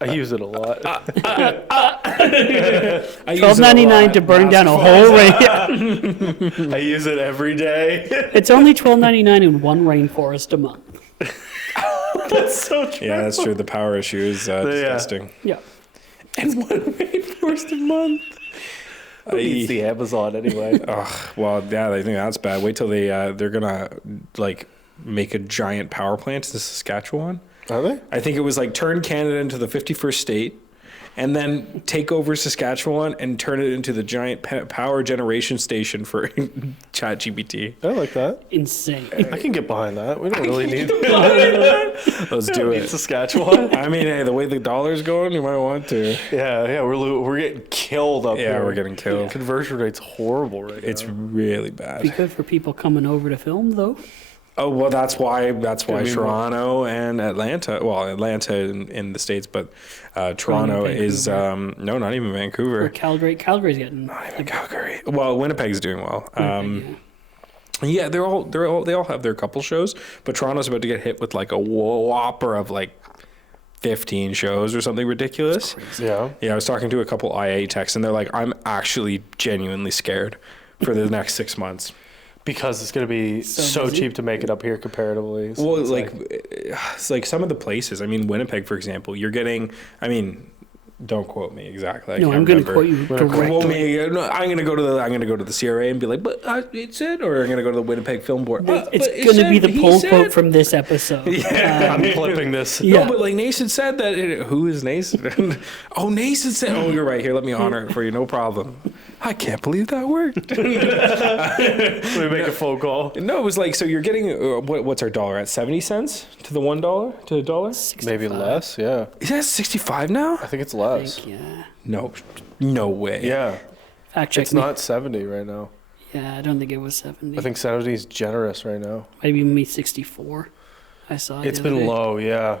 I use it a lot. $12.99 to burn down a whole rain. I use it every day. It's only $12.99 in one rainforest a month. That's so true. Yeah, that's true. The power issue is disgusting. Yeah. And one rainforest a month. Who needs the Amazon anyway? Well, yeah, I think that's bad. Wait till they're gonna like make a giant power plant in Saskatchewan. Are they? I think it was like turn Canada into the 51st state, and then take over Saskatchewan and turn it into the giant power generation station for ChatGPT. I like that. Insane. I can get behind that. We don't really need Let's do it. Saskatchewan. I mean, hey, the way the dollar's going, you might want to. Yeah, we're getting killed up here. Yeah, we're getting killed. Conversion rate's horrible right now. It's really bad. Be good for people coming over to film, though. Oh well, that's why be Toronto and Atlanta. Well, Atlanta in the States, but Toronto is no, not even Or Vancouver. Calgary. Calgary's getting. Not even Calgary. Well, Winnipeg's doing well. Yeah, they all have their couple shows, but Toronto's about to get hit with like a whopper of like 15 shows or something ridiculous. Yeah. Yeah, I was talking to a couple IA techs, and they're like, I'm actually genuinely scared for the next 6 months. Because it's going to be so busy. cheap to make it up here comparatively. So Well, it's it's like some of the places. I mean, Winnipeg, for example, you're getting. I mean, don't quote me exactly. I No, can't I'm going to remember. quote you Quote directly. me. No, I'm going to go to the CRA and be like, but it said, or I'm going to go to the Winnipeg Film Board. It's going to be the pull quote from this episode. I'm flipping this. Yeah. No, but like Nason said that. Who is Nason? Oh, Nason said. Oh, you're right. Here, let me honor it for you. No problem. I can't believe that worked. We make a phone call. No, it was like, so you're getting, what's our dollar at? 70 cents to the $1 to the dollar? 65. Maybe less, yeah. Is that 65 now? I think it's I less. think, yeah. No way. Yeah. Fact check It's me. not 70 right now. Yeah, I don't think it was 70. I think 70 is generous right now. Maybe me 64. I saw it. It's the other been day. low, yeah.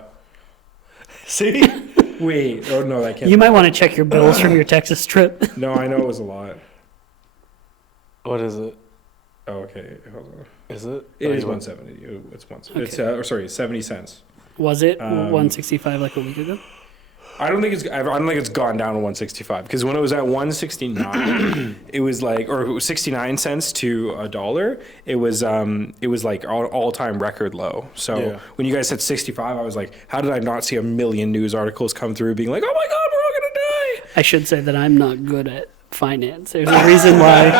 See? Wait, oh no, that can't. You might want to check your bills from your Texas trip. No, I know it was a lot. What is it? Oh, okay, hold on. Is it? It Oh, is you went- 170. It's one. Okay. It's sorry, 70 cents. Was it Um, 165 like a week ago? I don't think it's gone down to 165 because when it was at 169, it was like, or it was 69 cents to a dollar. It was like all time record low. So Yeah. when you guys said 65, I was like, how did I not see a million news articles come through being like, oh my God, we're all gonna die? I should say that I'm not good at finance. There's a reason why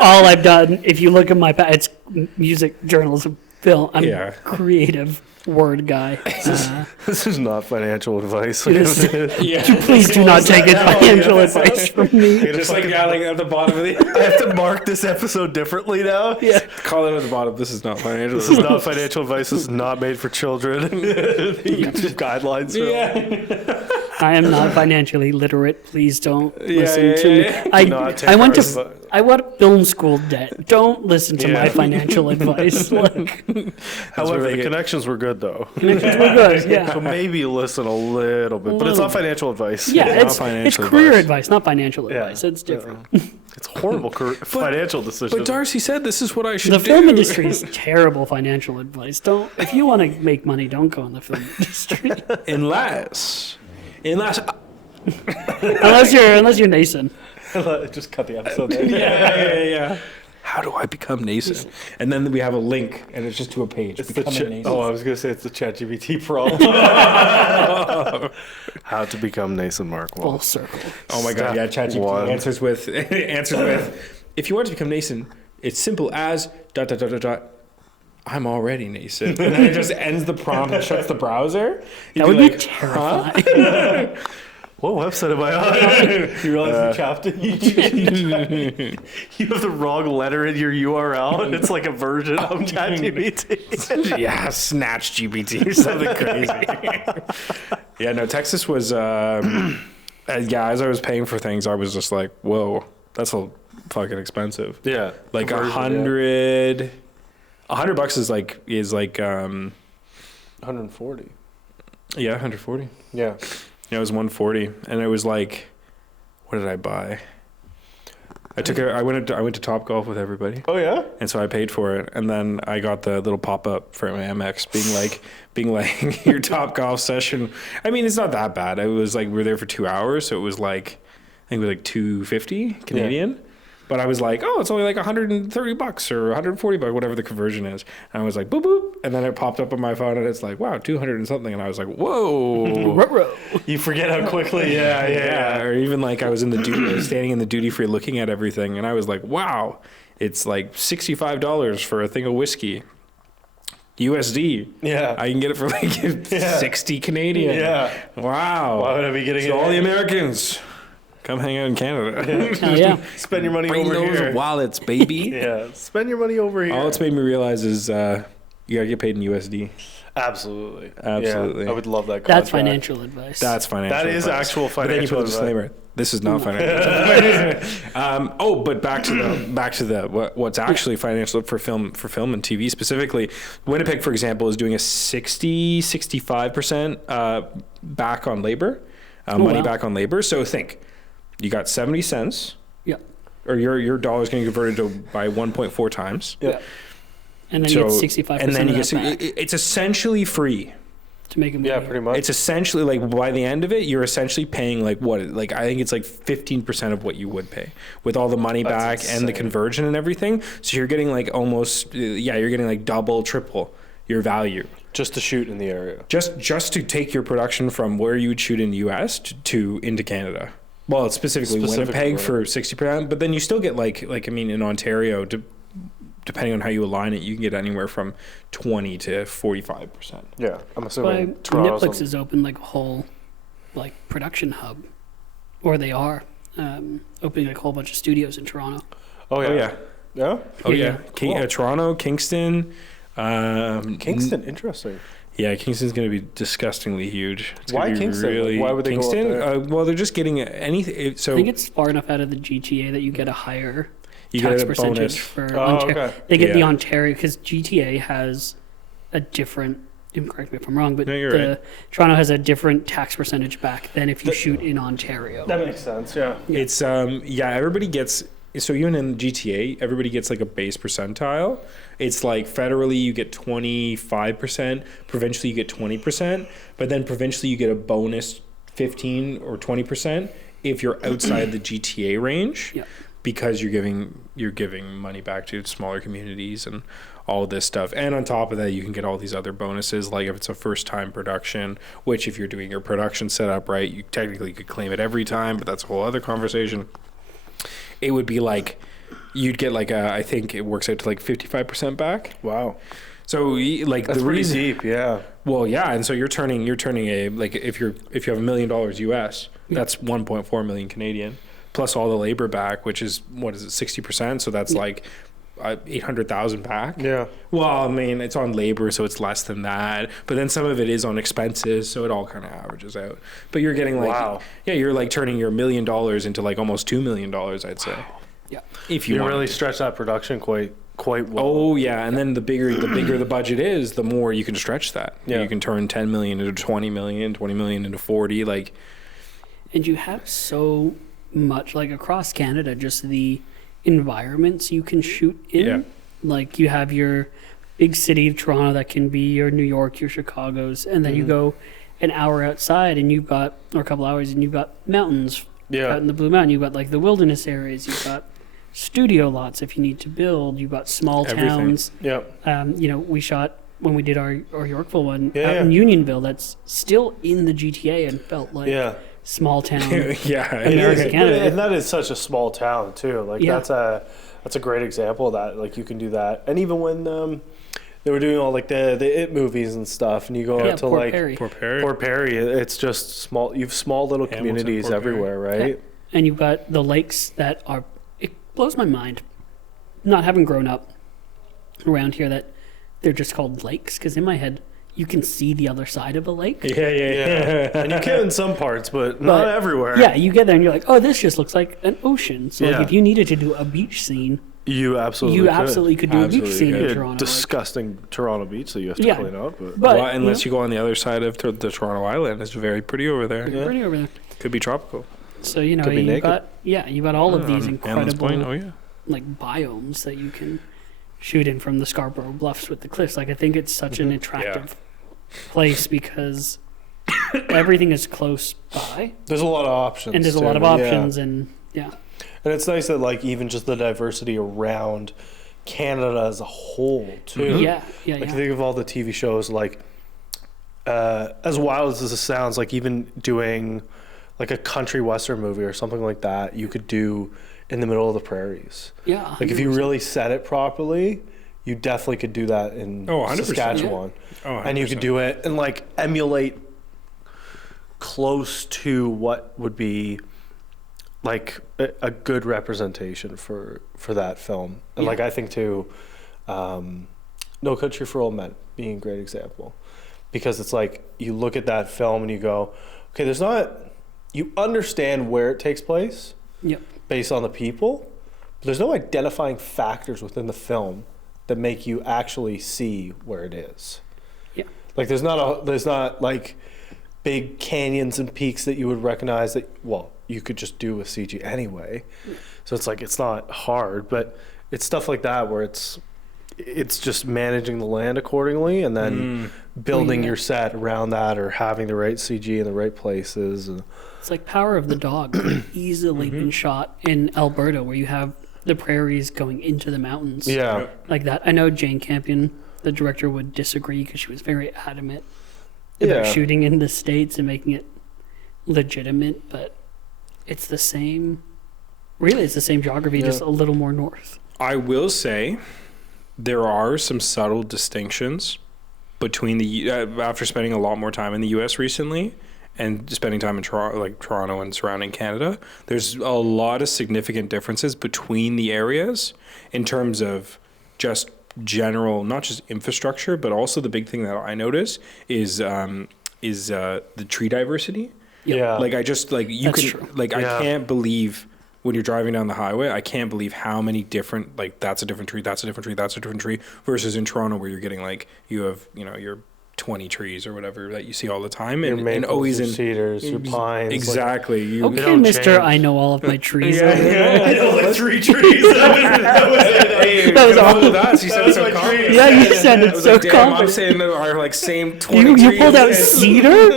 all I've done, if you look at my, it's music, journalism, film. I'm Yeah. a creative word guy. This is not financial advice. It is- Yeah. Please do not take financial advice from me. Just like at the bottom of the I have to mark this episode differently now. Yeah. call it at the bottom. This is not financial. This is not financial advice. This is not made for children. YouTube guidelines. For Yeah. I am not financially literate. Please don't listen to me. yeah. Not take I went our to I went to film school debt. Don't listen to my Yeah. financial advice. Like, However, where they the get- connections were good though. connections were good. Yeah. So maybe listen a little bit, but it's not financial advice. Yeah, not it's financial career advice. advice, not financial Yeah. advice. It's different. It's horrible financial decisions. But Darcy said this is what I should The do. film industry is terrible financial advice. Don't if you want to make money, don't go in the film industry Unless unless you're Nason. Just cut the episode there. yeah. How do I become Nason? And then we have a link, and it's just to a page. It's the Becoming Nason. I was gonna say it's the ChatGPT problem. How to become Nason Mark Full Wall. circle. Oh my God! Yeah, Step ChatGPT one. answers with if you want to become Nason, it's simple as ... I'm already Nason, and then it just ends the prompt and shuts the browser. You'd That would be like, terrifying. What website am I on? You realize you have the wrong letter in your URL, and it's like a version of ChatGPT. Yeah, Snatch GPT or something crazy. Yeah, no, Texas was, yeah, as I was paying for things, I was just like, whoa, that's a fucking expensive. Yeah, Like conversion, $100 is like, 140. yeah, 140. Yeah, Yeah, it was 140, and it was like, what did I buy? I went to Topgolf with everybody, oh yeah. and so I paid for it, and then I got the little pop up from Amex being like your Topgolf session. I mean, it's not that bad. It was like we were there for 2 hours, so it was like I think it was like $250 Canadian. But I was like, oh, it's only like $130 or $140, whatever the conversion is. And I was like, boop, boop. And then it popped up on my phone and it's like, wow, 200 and something. And I was like, whoa. Ruh-roh. You forget how quickly. Yeah. Or even like I was standing in the duty free looking at everything. And I was like, wow, it's like $65 for a thing of whiskey. USD. Yeah. I can get it for like 60 Canadian. Yeah. Wow. Why would I be getting So it? all the Americans, come hang out in Canada. Oh, yeah. Spend your money Bring over those here. wallets, baby. Yeah, spend your money over here. All it's made me realize is you gotta get paid in USD. Absolutely. Absolutely. Yeah, I would love that. That's contract. financial advice. That's financial. That is advice. actual But then you put a financial advice. disclaimer. This is not financial. But back to the what's actually financial for film and TV specifically. Winnipeg, for example, is doing a 65% back on labor, money wow. back on labor. So think, you got 70 cents, Yeah. or your dollar is getting converted by 1.4 times. Yeah. And then you get 65% and then you of get that back it's essentially free. to make a movie. Yeah, pretty much. It's essentially like by the end of it, you're essentially paying like what? Like I think it's like 15% of what you would pay with all the money That's back and the insane. conversion and everything. So you're getting like almost you're getting like double, triple your value just to shoot in the area. just to take your production from where you would shoot in the U.S. to into Canada. Well, it's specifically Winnipeg for 60%, but then you still get like I mean in Ontario, depending on how you align it, you can get anywhere from 20 to 45%. Yeah, I'm Why assuming Toronto's Netflix has opened like a whole like production hub, or they are. opening like a whole bunch of studios in Toronto. Oh yeah. Oh yeah. Yeah. Oh Yeah, yeah. Cool. Toronto, Kingston. Kingston, interesting. Yeah, Kingston's going to be disgustingly huge. It's Why gonna be Kingston? Why would they go up Kingston? there? Well, they're just getting anything. So I think it's far enough out of the GTA that you get a higher you tax get a percentage bonus. for Oh, Ontario. okay. They get the Yeah. Ontario because GTA has a different. Correct me if I'm wrong, but No, you're right. Toronto has a different tax percentage back than if you shoot in Ontario. That makes sense. Yeah. It's everybody gets, so even in GTA everybody gets like a base percentile. It's like federally you get 25%, provincially you get 20%, but then provincially you get a bonus 15 or 20% if you're outside the GTA range. Yeah. Because you're giving money back to smaller communities and all this stuff. And on top of that, you can get all these other bonuses, like if it's a first time production, which if you're doing your production setup right, you technically could claim it every time, but that's a whole other conversation. It would be like you'd get like I think it works out to like 55% back. Wow. So like That's the pretty reason, deep. Yeah. well, yeah, and so you're turning a, like if you have $1 million US, that's 1.4 million Canadian plus all the labor back, which is what is it 60%? So that's like 800,000 back. Yeah. Well, I mean, it's on labor, so it's less than that. But then some of it is on expenses, so it all kind of averages out. But you're getting like, Wow. yeah, you're like turning your $1 million into like almost $2 million, I'd say. Yeah. If you You want really to. stretch that production quite well. Oh yeah, and then the bigger the budget is, the more you can stretch that. Yeah. You can turn 10 million into 20 million, 20 million into 40. Like, And you have so much, like across Canada, just the environments you can shoot in. Yeah. Like you have your big city of Toronto that can be your New York, your Chicago's, and then you go an hour outside and you've got, or a couple hours, and you've got mountains Yeah. out in the Blue Mountain. You've got like the wilderness areas. You've got studio lots if you need to build. You've got small Everything. towns. Yeah. We shot when we did our Yorkville one Yeah, out yeah. in Unionville. That's still in the GTA and felt like Yeah. small town. yeah, American Canada. And that is such a small town too. Like Yeah. that's a great example of that. Like you can do that. And even when they were doing all like the It movies and stuff, and you go Yeah, out to Port like Perry. Port Perry, it's just small. You've small little Hamilton, communities Port Perry. everywhere, right? And you've got the lakes that are. It blows my mind, not having grown up around here, that they're just called lakes. Because in my head, you can see the other side of a lake. Yeah. And you can in some parts, but not But, everywhere. Yeah, you get there and you're like, oh, this just looks like an ocean. So Yeah. like, if you needed to do a beach scene, You absolutely you could. absolutely could do a beach Absolutely scene could. in Yeah, Toronto. like- disgusting Toronto beach that you have to Yeah. clean up. But but well, unless you go on the other side of the Toronto Island, it's very pretty over there. Yeah. pretty over there. Could be tropical. So you know Could be you naked. got all of these Hamlin's Point, incredible oh yeah. like biomes that you can shoot in from the Scarborough Bluffs with the cliffs. Like I think it's such an attractive place because everything is close by there's a lot of options. and there's a lot of too. Yeah. options and yeah. And it's nice that like even just the diversity around Canada as a whole too. Yeah, yeah, Like yeah. think of all the TV shows like as wild as this sounds, like even doing like a country western movie or something like that, you could do in the middle of the prairies. Yeah. Like if you really set it properly, you definitely could do that in Oh, 100%. Saskatchewan. Oh, And you could 100%. do it and like emulate close to what would be like a good representation for that film. And like I think too, No Country for Old Men being a great example, because it's like you look at that film and you go, okay, there's not, you understand where it takes place Yep. based on the people, but there's no identifying factors within the film that make you actually see where it is. Yeah. Like there's not like big canyons and peaks that you would recognize that, well, you could just do with CG anyway. So it's like it's not hard, but it's stuff like that where it's just managing the land accordingly and then building your set around that, or having the right CG in the right places. And It's like Power of the Dog could easily been shot in Alberta where you have the prairies going into the mountains. yeah. Like that. I know Jane Campion, the director, would disagree because she was very adamant about Yeah. shooting in the States and making it legitimate, but it's the same. Really, it's the same geography, just a little more north. I will say there are some subtle distinctions between the after spending a lot more time in the U.S. recently and spending time in Toronto and surrounding Canada, there's a lot of significant differences between the areas in terms of just general, not just infrastructure, but also the big thing that I notice is the tree diversity. Yeah. Like I just like you That's can true. like I can't believe when you're driving down the highway, I can't believe how many different, like that's a different tree, that's a different tree, that's a different tree, versus in Toronto where you're getting like you have, you know, your 20 trees or whatever that you see all the time, Your and maples, always your in cedars, your pines. exactly. You Okay, don't Mister, change. I know all of my trees. Yeah, I know like 3 trees. That was it. Hey, That was come on awful. with us. You said was it so my confident. tree. Yeah, you said I it was so like, damn, I'm confident. saying our like same 20 You trees. pulled out and- cedar?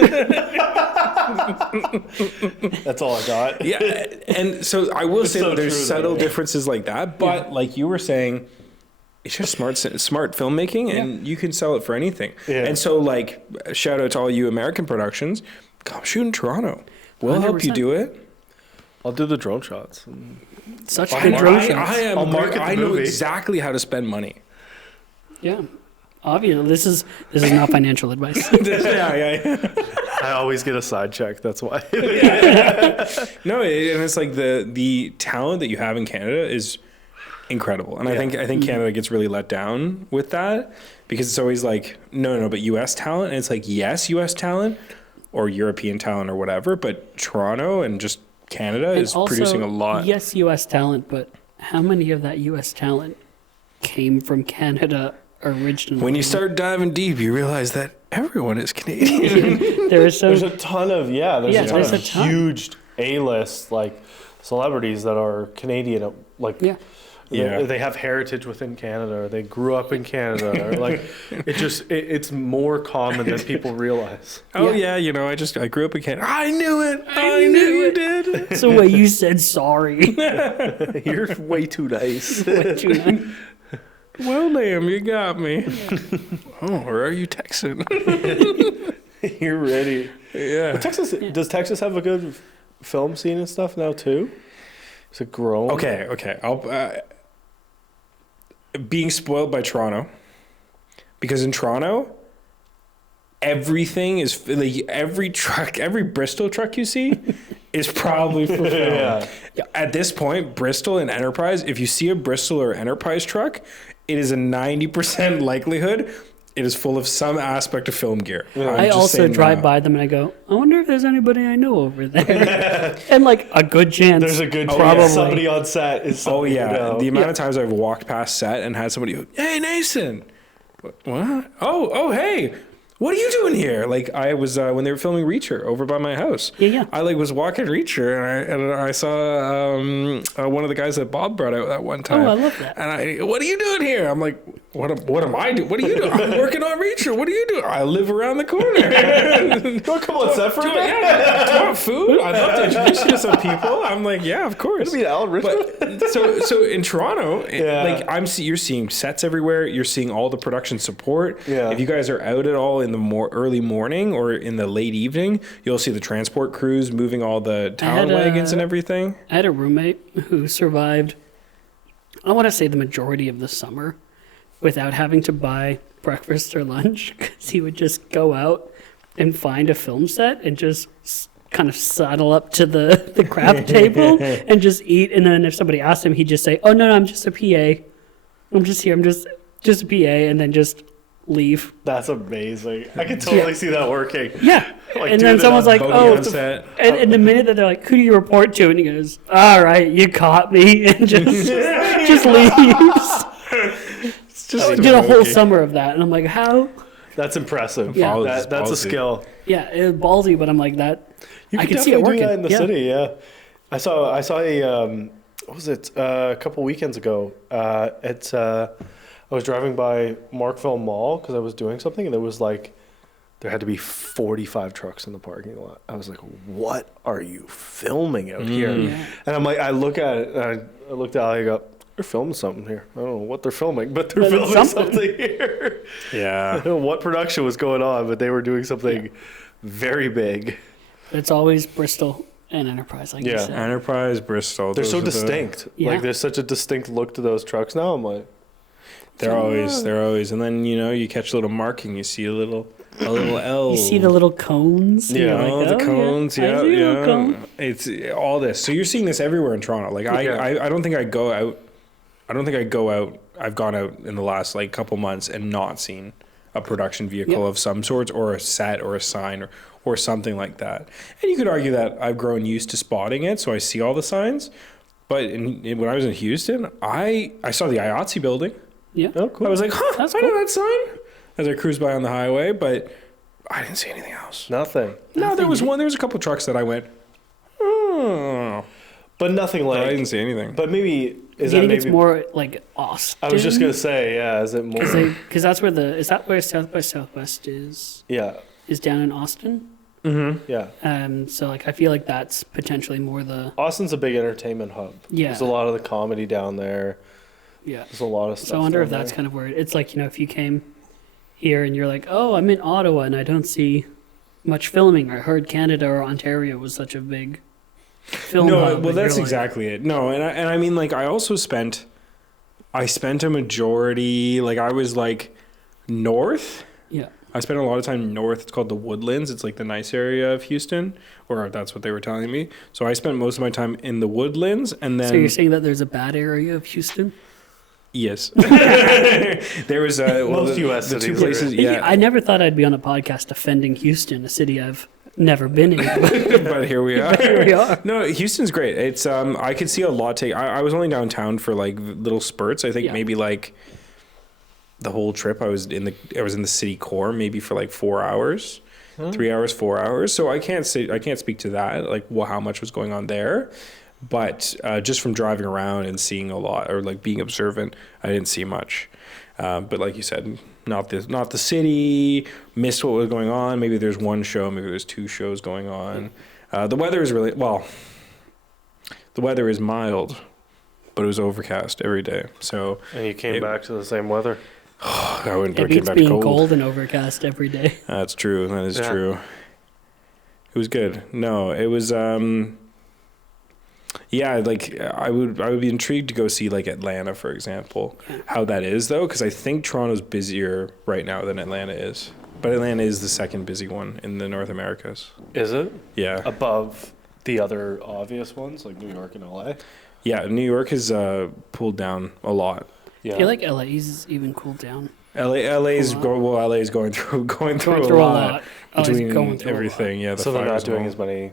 That's all I got. Yeah, and so I will say so that there's true, subtle though. differences like that, but like you were saying, it's just smart filmmaking, and you can sell it for anything. Yeah. And so, like, shout out to all you American productions, come shoot in Toronto. We'll help you 100%. do it. I'll do the drone shots. Such good drone shots. I'll market the I know movie. exactly how to spend money. Yeah. Obviously, this is not financial advice. yeah. I always get a side check. That's why. No, and it's like the talent that you have in Canada is incredible, and I think Canada gets really let down with that because it's always like no, but U.S. talent, and it's like yes, U.S. talent or European talent or whatever, but Toronto and just Canada is also, producing a lot. Yes, U.S. talent, but how many of that U.S. talent came from Canada originally? When you start diving deep, you realize that everyone is Canadian. there's There's a ton of there's a ton. huge A-list like celebrities that are Canadian. Like Yeah. they have heritage within Canada, or they grew up in Canada, or like it's more common than people realize. Oh Yeah. yeah, I grew up in Canada. I knew it. I knew you did. It's the way you said sorry. You're way too nice. What you know? Well, Liam, you got me. Oh, or are you Texan? You're ready. Yeah. Does Texas have a good film scene and stuff now too? Is it growing? Okay. I'll being spoiled by Toronto, because in Toronto, everything is like every Bristol truck you see is probably for film. Yeah. At this point, Bristol and Enterprise, if you see a Bristol or Enterprise truck, it is a 90% likelihood it is full of some aspect of film gear. I also drive by them and I go, I wonder if there's anybody I know over there. And like a good chance. There's a good probably. somebody on set is Oh somebody yeah, you know. the amount of times I've walked past set and had somebody go, "Hey Nason, what? Oh hey, what are you doing here?" Like I was when they were filming Reacher over by my house. Yeah. I was walking Reacher and I saw one of the guys that Bob brought out that one time. Oh, I love that. And what are you doing here? I'm like, what am I doing? What are you doing? I'm working on Reacher. What are you doing? I live around the corner. Don't come on set for a Do you bit. want food? I'd love to introduce you to some people. I'm like, yeah, of course. I mean, Alan Richmond. But so in Toronto, Yeah. you're seeing sets everywhere. You're seeing all the production support. Yeah. If you guys are out at all in the early morning or in the late evening, you'll see the transport crews moving all the town wagons and everything. I had a roommate who survived, I want to say the majority of the summer without having to buy breakfast or lunch, because he would just go out and find a film set and just kind of saddle up to the craft table and just eat. And then if somebody asked him, he'd just say, "Oh no, I'm just a PA. I'm just here. I'm just a PA," and then just leave. That's amazing. I can totally see that working. Yeah. Like And doing then it someone's on like, Bogey "Oh," on set. and the minute that they're like, "Who do you report to?" and he goes, "All right, you caught me," and just leaves. Just Did a whole summer of that, and I'm like, "How?" That's impressive. Yeah. That's a Ballsy. skill. Yeah, it was ballsy, but I'm like that. You I can can see it definitely working. do that in the Yeah. city. Yeah, I saw a what was it a couple weekends ago? I was driving by Markville Mall because I was doing something, and there had to be 45 trucks in the parking lot. I was like, "What are you filming out here?" Yeah. And I'm like, I look at it, and I looked at Ali, I go, "They're filming something here. I don't know what they're filming, but they're But it's filming something." something here." I Yeah. don't know what production was going on, but they were doing something very big. It's always Bristol and Enterprise, like you Yeah. said. Enterprise, Bristol. They're those so are the- distinct. Yeah. Like there's such a distinct look to those trucks now. I'm like, They're always, and then you catch a little marking. You see a little a little L. You see the little cones. and you're Yeah. Oh, like, the cones, I yeah, see a little yeah. cone. It's all this. So you're seeing this everywhere in Toronto. Like I don't think I go out. I don't think I go out. I've gone out in the last like couple months and not seen a production vehicle Yep. of some sort, or a set, or a sign, or something like that. And you could argue that I've grown used to spotting it, so I see all the signs. But when I was in Houston, I saw the IATSE building. Yeah. Oh, cool. I was like, huh, That's I know cool. that sign. As I cruised by on the highway, but I didn't see anything else. Nothing. No, there was one. There was a couple trucks that I went, oh, But nothing but I like. didn't see anything. But maybe Do is you that think maybe? it's more like Austin? I was just gonna say, yeah. Is it more? Because that's where is that where South by Southwest is Yeah. down in Austin? Yeah. So like I feel like that's potentially more the Austin's a big entertainment hub. Yeah. There's a lot of the comedy down there. yeah. There's a lot of stuff. So I wonder if down that's there. kind of where it's like, if you came here and you're like, oh, I'm in Ottawa and I don't see much filming. I heard Canada or Ontario was such a big film No, hub, well, and that's you're like, exactly it. No, and I mean, like, I also spent a majority, like, I was like north. Yeah. I spent a lot of time north. It's called the Woodlands. It's like the nice area of Houston, or that's what they were telling me. So I spent most of my time in the Woodlands, and then So you're saying that there's a bad area of Houston? yes, there was Most US the two cities places. Yeah, I never thought I'd be on a podcast defending Houston, a city I've never been in. but here we are. Here we are. No, Houston's great. It's I could see a lot take. I was only downtown for like little spurts. I think Yeah. maybe like the whole trip I was in the city core maybe for like 4 hours, 3 hours, 4 hours. So I can't speak to that like how much was going on there. But just from driving around and seeing a lot, or like being observant, I didn't see much. But like you said, not the city. Missed what was going on. Maybe there's one show. Maybe there's two shows going on. The weather is really well. The weather is mild, but it was overcast every day. So And you came back to the same weather. I went It came beats back being cold. cold and overcast every day. That's true. That is Yeah. true. It was good. No, it was. Yeah, like I would be intrigued to go see like Atlanta, for example, how that is though, because I think Toronto's busier right now than Atlanta is. But Atlanta is the second busy one in the North Americas. Is it Yeah, above the other obvious ones like New York and LA? yeah. New York has pulled down a lot. Yeah. I feel like LA's even cooled down. LA's lot. LA's going through Going through a lot. LA's between going through a lot. everything. Yeah, the so they're not fires and doing all. as many Yeah,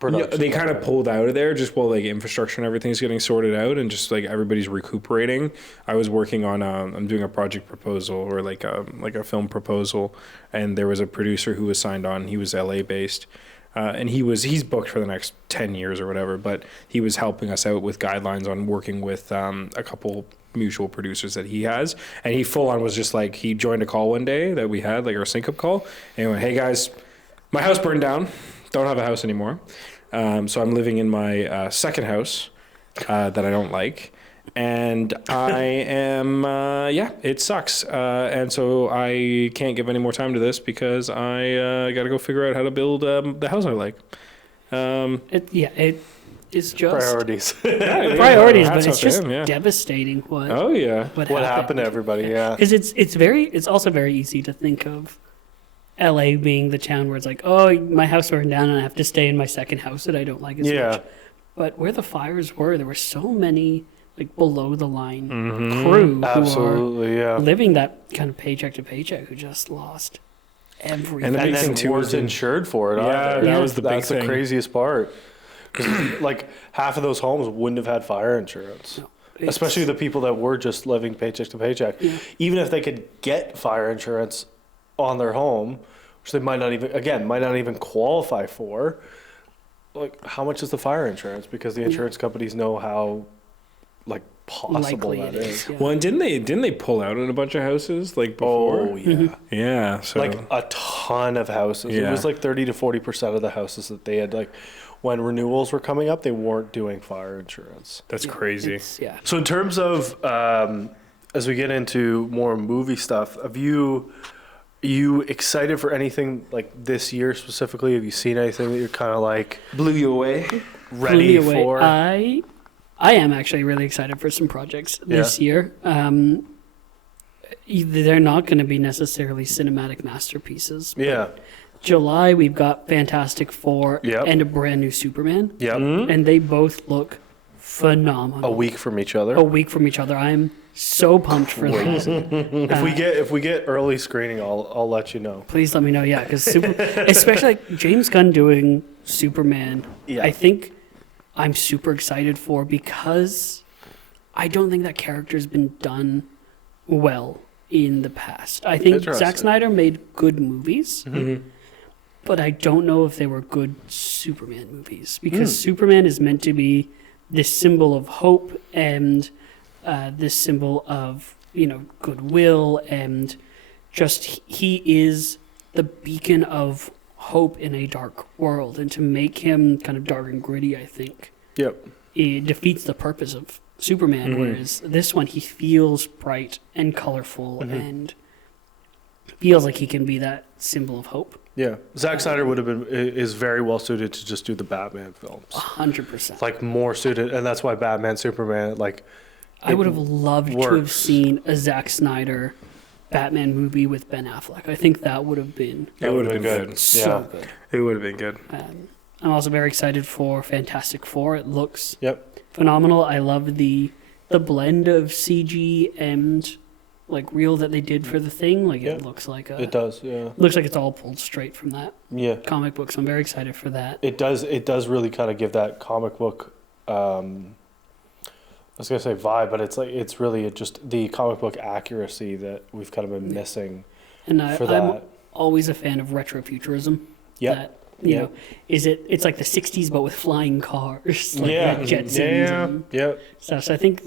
productions. they kind of pulled out of there just while like infrastructure and everything's getting sorted out, and just like everybody's recuperating. I was working on I'm doing a project proposal, or like a film proposal, and there was a producer who was signed on. He was LA based, and he's booked for the next 10 years or whatever. But he was helping us out with guidelines on working with a couple mutual producers that he has, and he full on was just like, he joined a call one day that we had, like our sync up call, and he went, "Hey guys, my house burned down. Don't have a house anymore. So I'm living in my second house that I don't like. And I am, it sucks. And so I can't give any more time to this because I got to go figure out how to build the house I like." It's just priorities. priorities, but Hats it's off to just him, yeah. devastating what Oh, yeah. What happened to everybody? Yeah. Because it's also very easy to think of LA being the town where it's like, oh, my house burned down and I have to stay in my second house that I don't like as Yeah. much. But where the fires were, there were so many like below the line crew who Absolutely, yeah. are living that kind of paycheck to paycheck who just lost everything. And the And big thing then too weren't is insured for it. Yeah, either. that was the big That's thing. the craziest part. 'Cause, like half of those homes wouldn't have had fire insurance. No, it's- Especially the people that were just living paycheck to paycheck. Yeah. Even if they could get fire insurance on their home, which they might not even qualify for. Like, how much is the fire insurance? Because the insurance companies know how, like, possible likely that it is. is. Yeah. Well, and didn't they pull out in a bunch of houses like before? Oh yeah, Yeah. So like a ton of houses. It Yeah. was like 30 to 40% of the houses that they had, like, when renewals were coming up, they weren't doing fire insurance. that's crazy. Yeah. So in terms of as we get into more movie stuff, are you excited for anything like this year specifically? Have you seen anything that you're kind of like Blew you away. ready Blew me away. for? I am actually really excited for some projects this year. they're not going to be necessarily cinematic masterpieces. Yeah. July, we've got Fantastic Four Yep. and a brand new Superman. Yep. And they both look phenomenal. A week from each other. A week from each other. I'm so pumped for that. If we get early screening, I'll let you know. Please let me know, yeah, because especially like James Gunn doing Superman, Yeah. I think I'm super excited for, because I don't think that character's been done well in the past. I think Zack Interesting. Snyder made good movies, but I don't know if they were good Superman movies, because Superman is meant to be this symbol of hope and this symbol of, goodwill, and just he is the beacon of hope in a dark world. And to make him kind of dark and gritty, I think Yep. it defeats the purpose of Superman. Whereas this one, he feels bright and colorful and feels like he can be that symbol of hope. Yeah. Zack Snyder is very well suited to just do the Batman films. 100%. Like more suited, and that's why Batman, Superman, like I would have loved to have works. seen a Zack Snyder Batman movie with Ben Affleck. I think that would have been It would have been good. so good. It would have been good. I'm also very excited for Fantastic Four. It looks Yep. phenomenal. I love the blend of CG and like real that they did for the thing. Like Yeah. it looks like It does, yeah. looks like it's all pulled straight from that Yeah. comic book. So I'm very excited for that. It does really kind of give that comic book I was gonna say vibe, but it's really just the comic book accuracy that we've kind of been missing And for I'm that. always a fan of retrofuturism. Yep. That, you know, it's like the 60s but with flying cars, like Yeah. Jetsons Yeah. and Yeah. stuff. So I think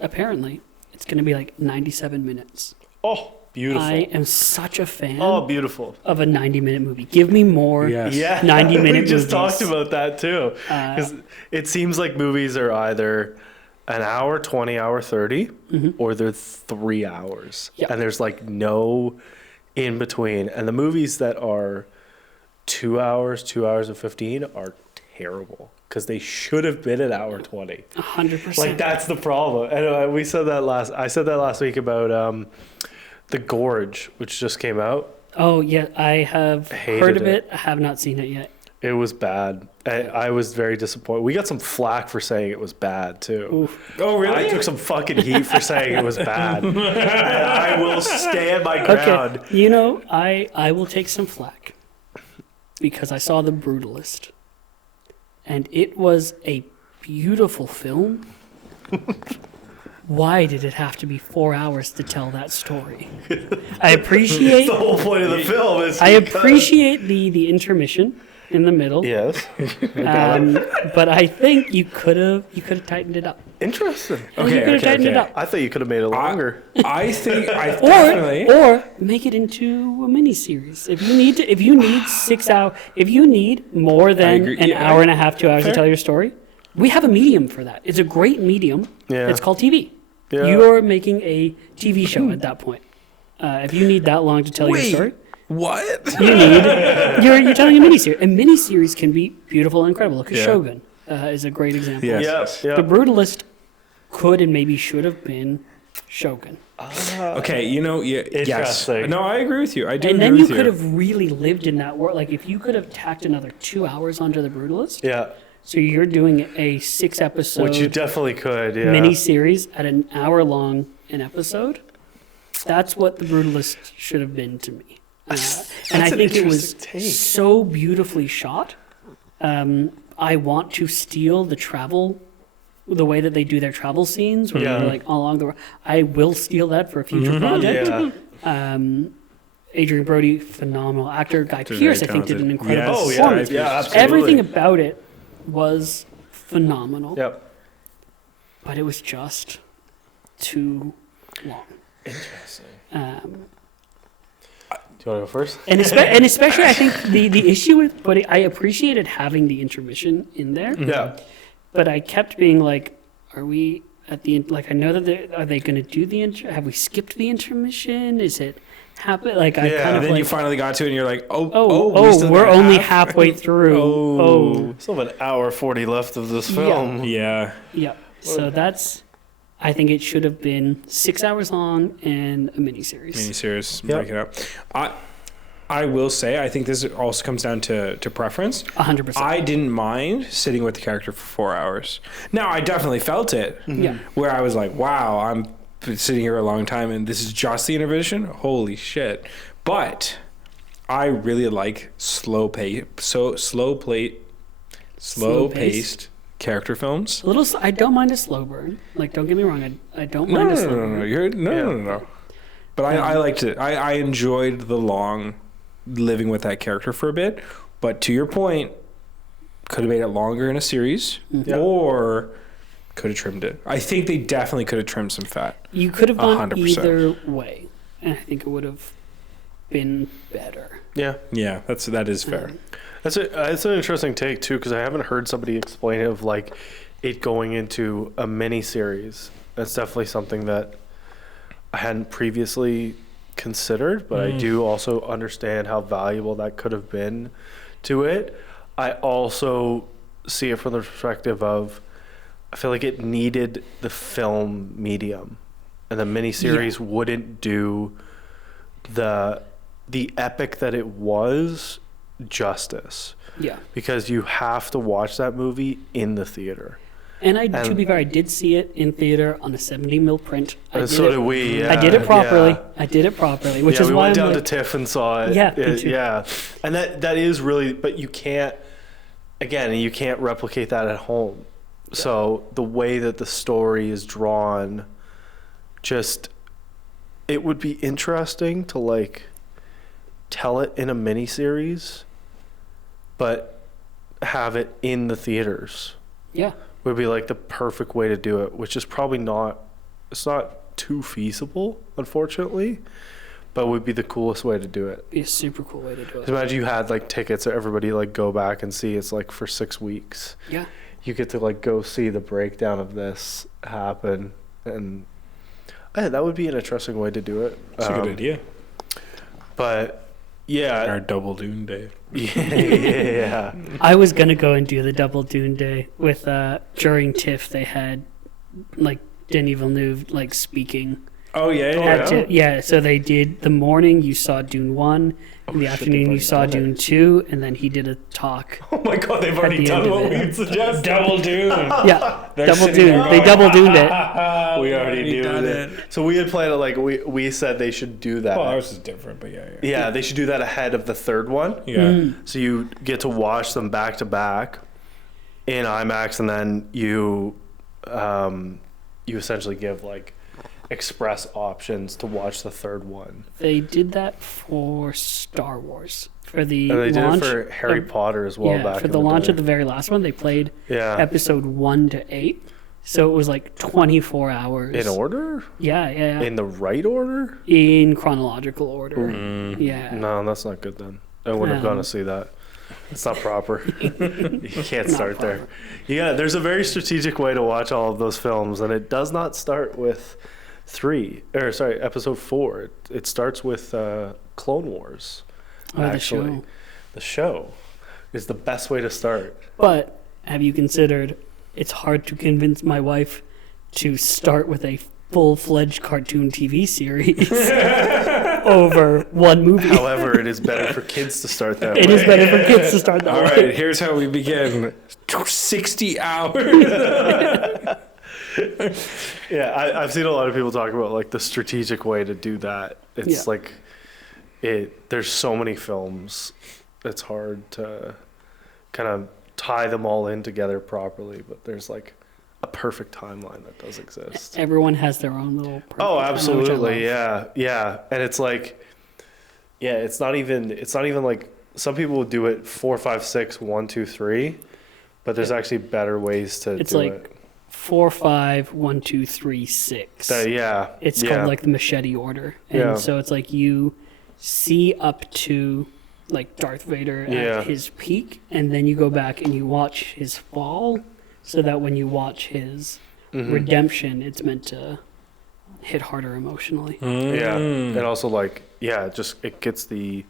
apparently it's going to be like 97 minutes. Oh, beautiful. I am such a fan Oh, beautiful. of a 90-minute movie. Give me more. Yes. Yeah. 90-minute We just movies. talked about that too. Because it seems like movies are either an hour, 20, hour 30, or they're 3 hours. Yep. And there's like no in between. And the movies that are 2 hours, 2 hours and 15 are terrible. Because they should have been an hour 20. 100%. Like that's the problem. And I said that last week about The Gorge, which just came out. Oh, yeah. I have Hated heard of it. it. I have not seen it yet. It was bad. I was very disappointed. We got some flack for saying it was bad too. Oof. Oh, really? I took some fucking heat for saying it was bad. And I will stand my ground. Okay. You know, I will take some flack because I saw The Brutalist. And it was a beautiful film. Why did it have to be 4 hours to tell that story? I appreciate The whole point of the film is. I appreciate the intermission in the middle. Yes. But I think you could have tightened it up. Interesting. You could have tightened it up. I thought you could have made it longer. I think I definitely. Or make it into a mini series. If you need 6 hours, if you need more than agree. an Yeah, hour and a half, 2 hours fair. to tell your story, we have a medium for that. It's a great medium. Yeah. It's called TV. Yeah. You're making a TV show at that point. If you need that long to tell your story, What? you're telling a miniseries. A miniseries can be beautiful and incredible. Look at Yeah. Shogun is a great example. Yes. Yeah. The Brutalist could and maybe should have been Shogun. Okay, yes. Interesting. No, I agree with you. I do And agree then you with could have really lived in that world. Like if you could have tacked another 2 hours onto The Brutalist. Yeah. So you're doing a 6-episode Which you definitely could. Yeah. mini-series at an hour long an episode. That's what The Brutalist should have been to me. And I an think it was interesting take. so beautifully shot. I want to steal the way that they do their travel scenes, where Yeah. they're like along the. I will steal that for a future project. Yeah. Adrian Brody, phenomenal actor. Guy They're Pearce, I very think, did an talented. incredible Yes. Oh, yeah. performance. Yeah, absolutely. Everything about it was phenomenal, Yep. but it was just too long. Interesting. Um, Do you want to go first? and especially, I think the issue with, but I appreciated having the intermission in there, Yeah. but I kept being like, are we at the end? Like, I know that are they going to do the have we skipped the intermission? Is it happen? Like, I Yeah. kind And of then like, you finally got to it, and you're like, oh, we're only halfway through. Oh. Still have an hour 40 left of this film. Yeah. Yeah. So that's I think it should have been 6 hours long and a miniseries. Break it up. I will say, I think this also comes down to preference. 100%. I didn't mind sitting with the character for 4 hours. Now, I definitely felt it. Yeah. Where I was like, wow, I'm sitting here a long time and this is just the intervention? Holy shit. But I really like slow paced character films. A little. I don't mind a slow burn. Like, don't get me wrong. I don't mind a slow burn. No. But I liked it. I enjoyed the long living with that character for a bit. But to your point, could have made it longer in a series, or could have trimmed it. I think they definitely could have trimmed some fat. You could have gone 100%. either way, and I think it would have been better. Yeah. Yeah, that is fair. That's an interesting take too, because I haven't heard somebody explain it of like it going into a mini series. That's definitely something that I hadn't previously considered, but I do also understand how valuable that could have been to it. I also see it from the perspective of I feel like it needed the film medium, and the miniseries wouldn't do the epic that it was justice. Yeah. Because you have to watch that movie in the theater. And to be fair, I did see it in theater on a 70mm print. So did we. Yeah, I did it properly. Yeah. I did it properly, which is we why went I'm down like, to TIFF and saw it. Yeah, me too. Yeah. And that is really, but you can't replicate that at home. Yeah. So the way that the story is drawn, it would be interesting to like tell it in a miniseries, but have it in the theaters. Yeah. Would be like the perfect way to do it, which is probably it's not too feasible, unfortunately, but would be the coolest way to do it. Be a super cool way to do it. Imagine you had like tickets that everybody like go back and see. It's like for 6 weeks. Yeah. You get to like go see the breakdown of this happen, and that would be an interesting way to do it. That's a good idea. But yeah, our double Dune day. Yeah. I was gonna go and do the double Dune day with during TIFF. They had like Denis Villeneuve like speaking. Oh yeah. So they did the morning. You saw Dune 1. In the afternoon, you saw Dune 2, and then he did a talk. Oh my God, they've already done what we suggested. Double Dune. Yeah, double Dune. They double Duned it. We already knew it. So we had planned it like we said they should do that. Well, ours is different, but yeah. Yeah, they should do that ahead of the third one. Yeah. So you get to watch them back to back in IMAX, and then you essentially give like express options to watch the third one. They did that for Star Wars for the and they launch did it for Harry Potter as well. Yeah, back for in the launch day. of the very last one, they played episode 1 to 8. So it was like 24 hours in order. Yeah. In the right order. In chronological order. Yeah. No, that's not good then. I wouldn't have gone to see that. It's not proper. You can't start there. Yeah, there's a very strategic way to watch all of those films, and it does not start with episode 4. It starts with Clone Wars. Actually, the show is the best way to start. But have you considered it's hard to convince my wife to start with a full-fledged cartoon TV series over one movie? However, it is better for kids to start that way. It is better for kids to start that way. All right, here's how we begin. 60 hours. Yeah, I've seen a lot of people talk about like the strategic way to do that. It's like there's so many films. It's hard to kind of tie them all in together properly, but there's like a perfect timeline that does exist. Everyone has their own little Oh, absolutely. Yeah. And it's like it's not even like some people would do it 4, 5, 6, 1, 2, 3, but there's actually better ways to do it. 4, 5, 1, 2, 3, 6. It's called like the machete order. And so it's like you see up to like Darth Vader at his peak, and then you go back and you watch his fall, so that when you watch his redemption, it's meant to hit harder emotionally. Yeah. And also like, it gets the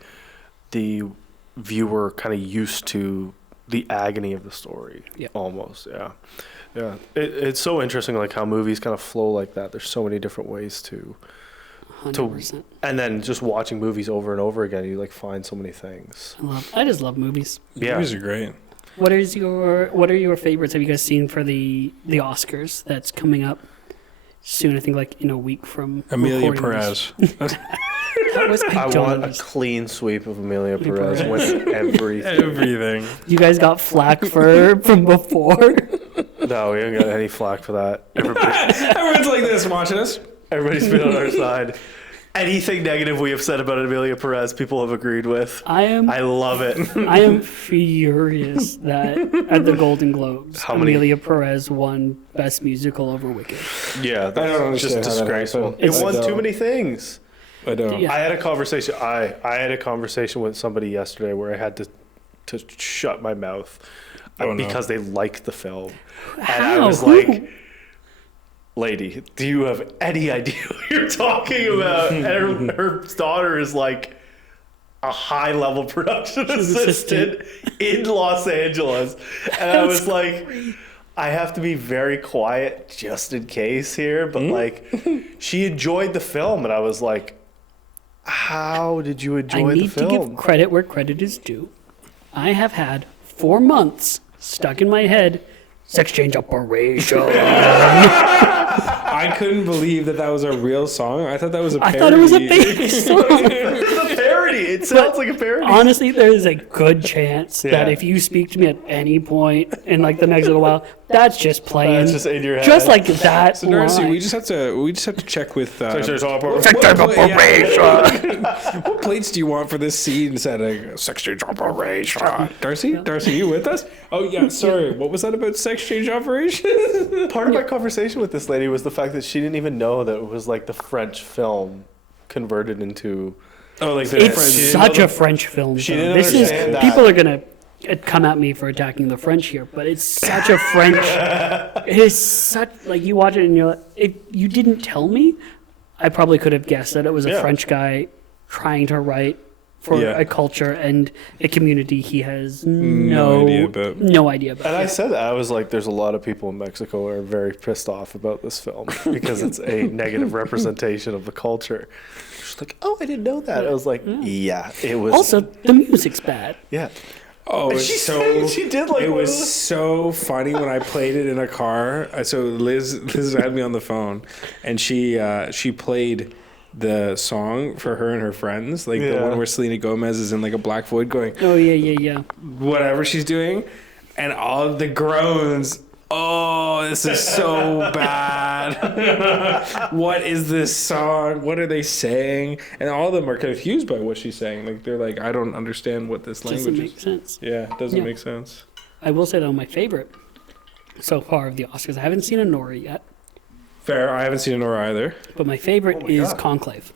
viewer kind of used to the agony of the story. Yeah. Almost. Yeah. Yeah. It's so interesting, like how movies kind of flow like that. There's so many different ways to 100%. and then just watching movies over and over again, you like find so many things. I just love movies. Yeah. Movies are great. What are your favorites? Have you guys seen for the Oscars that's coming up soon? I think like in a week from Amelia recording this. Perez. That was, I don't want a understand. clean sweep of Amelia Perez. Perez winning everything. Everything. You guys got flack from before. No, we haven't got any flack for that. Everyone's like this watching us. Everybody's been on our side. Anything negative we have said about Amelia Perez, people have agreed with. I love it. I am furious that at the Golden Globes, How many- Amelia Perez won Best Musical over Wicked. Yeah, I don't that's just understand how that disgraceful. happened. It It's- won I too don't. many things. I don't. Yeah. I had a conversation. I had a conversation with somebody yesterday where I had to shut my mouth Oh, no. because they liked the film, and I How? was Who? like, "Lady, do you have any idea what you're talking about?" And her daughter is like a high-level production assistant in Los Angeles, and I was like, I have to be very quiet just in case here, but like, she enjoyed the film, and I was like, how did you I enjoy the need to give film? credit where credit is due. I have had 4 months stuck in my head. Sex change operation. I couldn't believe that was a real song. I thought that was a I parody. thought it was a fake song. It's a parody. It sounds like a parody. Honestly, there is a good chance that Yeah. if you speak to me at any point in like the next little while, that's just playing. That's just in your head. Just like that. So Darcy, line. we just have to check with. Sex change operation. What plates do you want for this scene? Said a sex change operation. Darcy, you with us? Oh yeah, sorry. What was that about sex change operation? Part of my conversation with this lady was the fact that she didn't even know that it was like the French film converted into. Oh, like the It's French- such a French film. She though. didn't This is understand that. people are gonna come at me for attacking the French here, but it's such a French. It is such like you watch it and you're like, if you didn't tell me, I probably could have guessed that it was a Yeah. French guy trying to write for Yeah. a culture and a community he has No idea about. no idea about. And I said that. I was like, there's a lot of people in Mexico who are very pissed off about this film because it's a negative representation of the culture. She's like, oh, I didn't know that. I was like, yeah, it was. Also, the music's bad. yeah. Oh, And it's she so said she did like it one was of the- so funny when I played it in a car. So Liz had me on the phone, and she played the song for her and her friends, like the Yeah. one where Selena Gomez is in like a black void going Oh yeah. whatever she's doing, and all the groans. Oh, this is so bad. What is this song? What are they saying? And all of them are confused by what she's saying. Like they're like, I don't understand what this Doesn't language make is. sense. Yeah, it doesn't Yeah. make sense. I will say though, my favorite so far of the Oscars. I haven't seen a Nora yet, Fair. I haven't seen it nor either. but my favorite my is God. Conclave.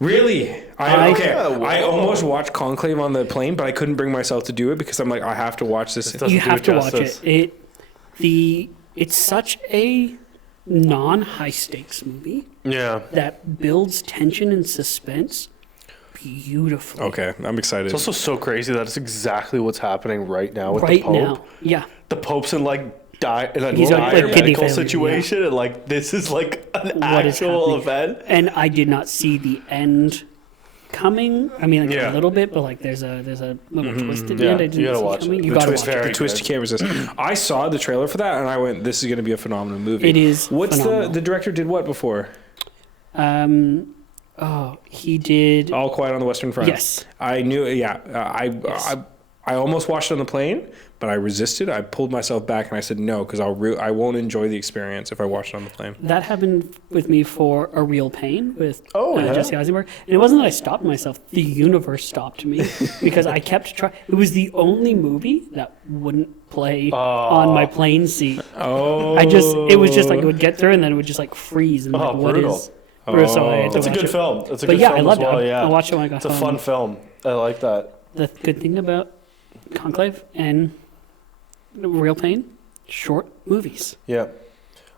Really? I- Yeah, I whoa. almost watched Conclave on the plane, but I couldn't bring myself to do it because I'm like, I have to watch this. Doesn't You do have it to watch justice. it. It's such a non-high stakes movie Yeah. that builds tension and suspense beautifully. Okay, I'm excited. It's also so crazy that it's exactly what's happening right now with Right the Pope. now, yeah. The Pope's in like in a He's on, dire like, kidney medical failure, situation, and like this is like an What is actual happening? event. And I did not see the end coming. I mean, like Yeah. a little bit, but like there's a little twist at the Yeah, end. I didn't you gotta see watch coming. it. You The gotta twist watch it. very the twist good. you can't resist. I saw the trailer for that and I went, "This is going to be a phenomenal movie." It is What's phenomenal. the director did what before? He did. All Quiet on the Western Front. Yes. I knew. Yeah, Yes. I almost watched it on the plane, but I resisted. I pulled myself back and I said no because I won't enjoy the experience if I watch it on the plane. That happened with me for A Real Pain with Yeah? Jesse Eisenberg. And it wasn't that I stopped myself. The universe stopped me because I kept trying. It was the only movie that wouldn't play on my plane seat. Oh, It was just like it would get through and then it would just like freeze. And like, what brutal. is... Brutal, so I had to It's a watch good it. film. It's a But good yeah, film I loved as well. it. Yeah, I watched it when I got it's a home. fun film. I like that. The good thing about Conclave and Real Pain, short movies. Yeah.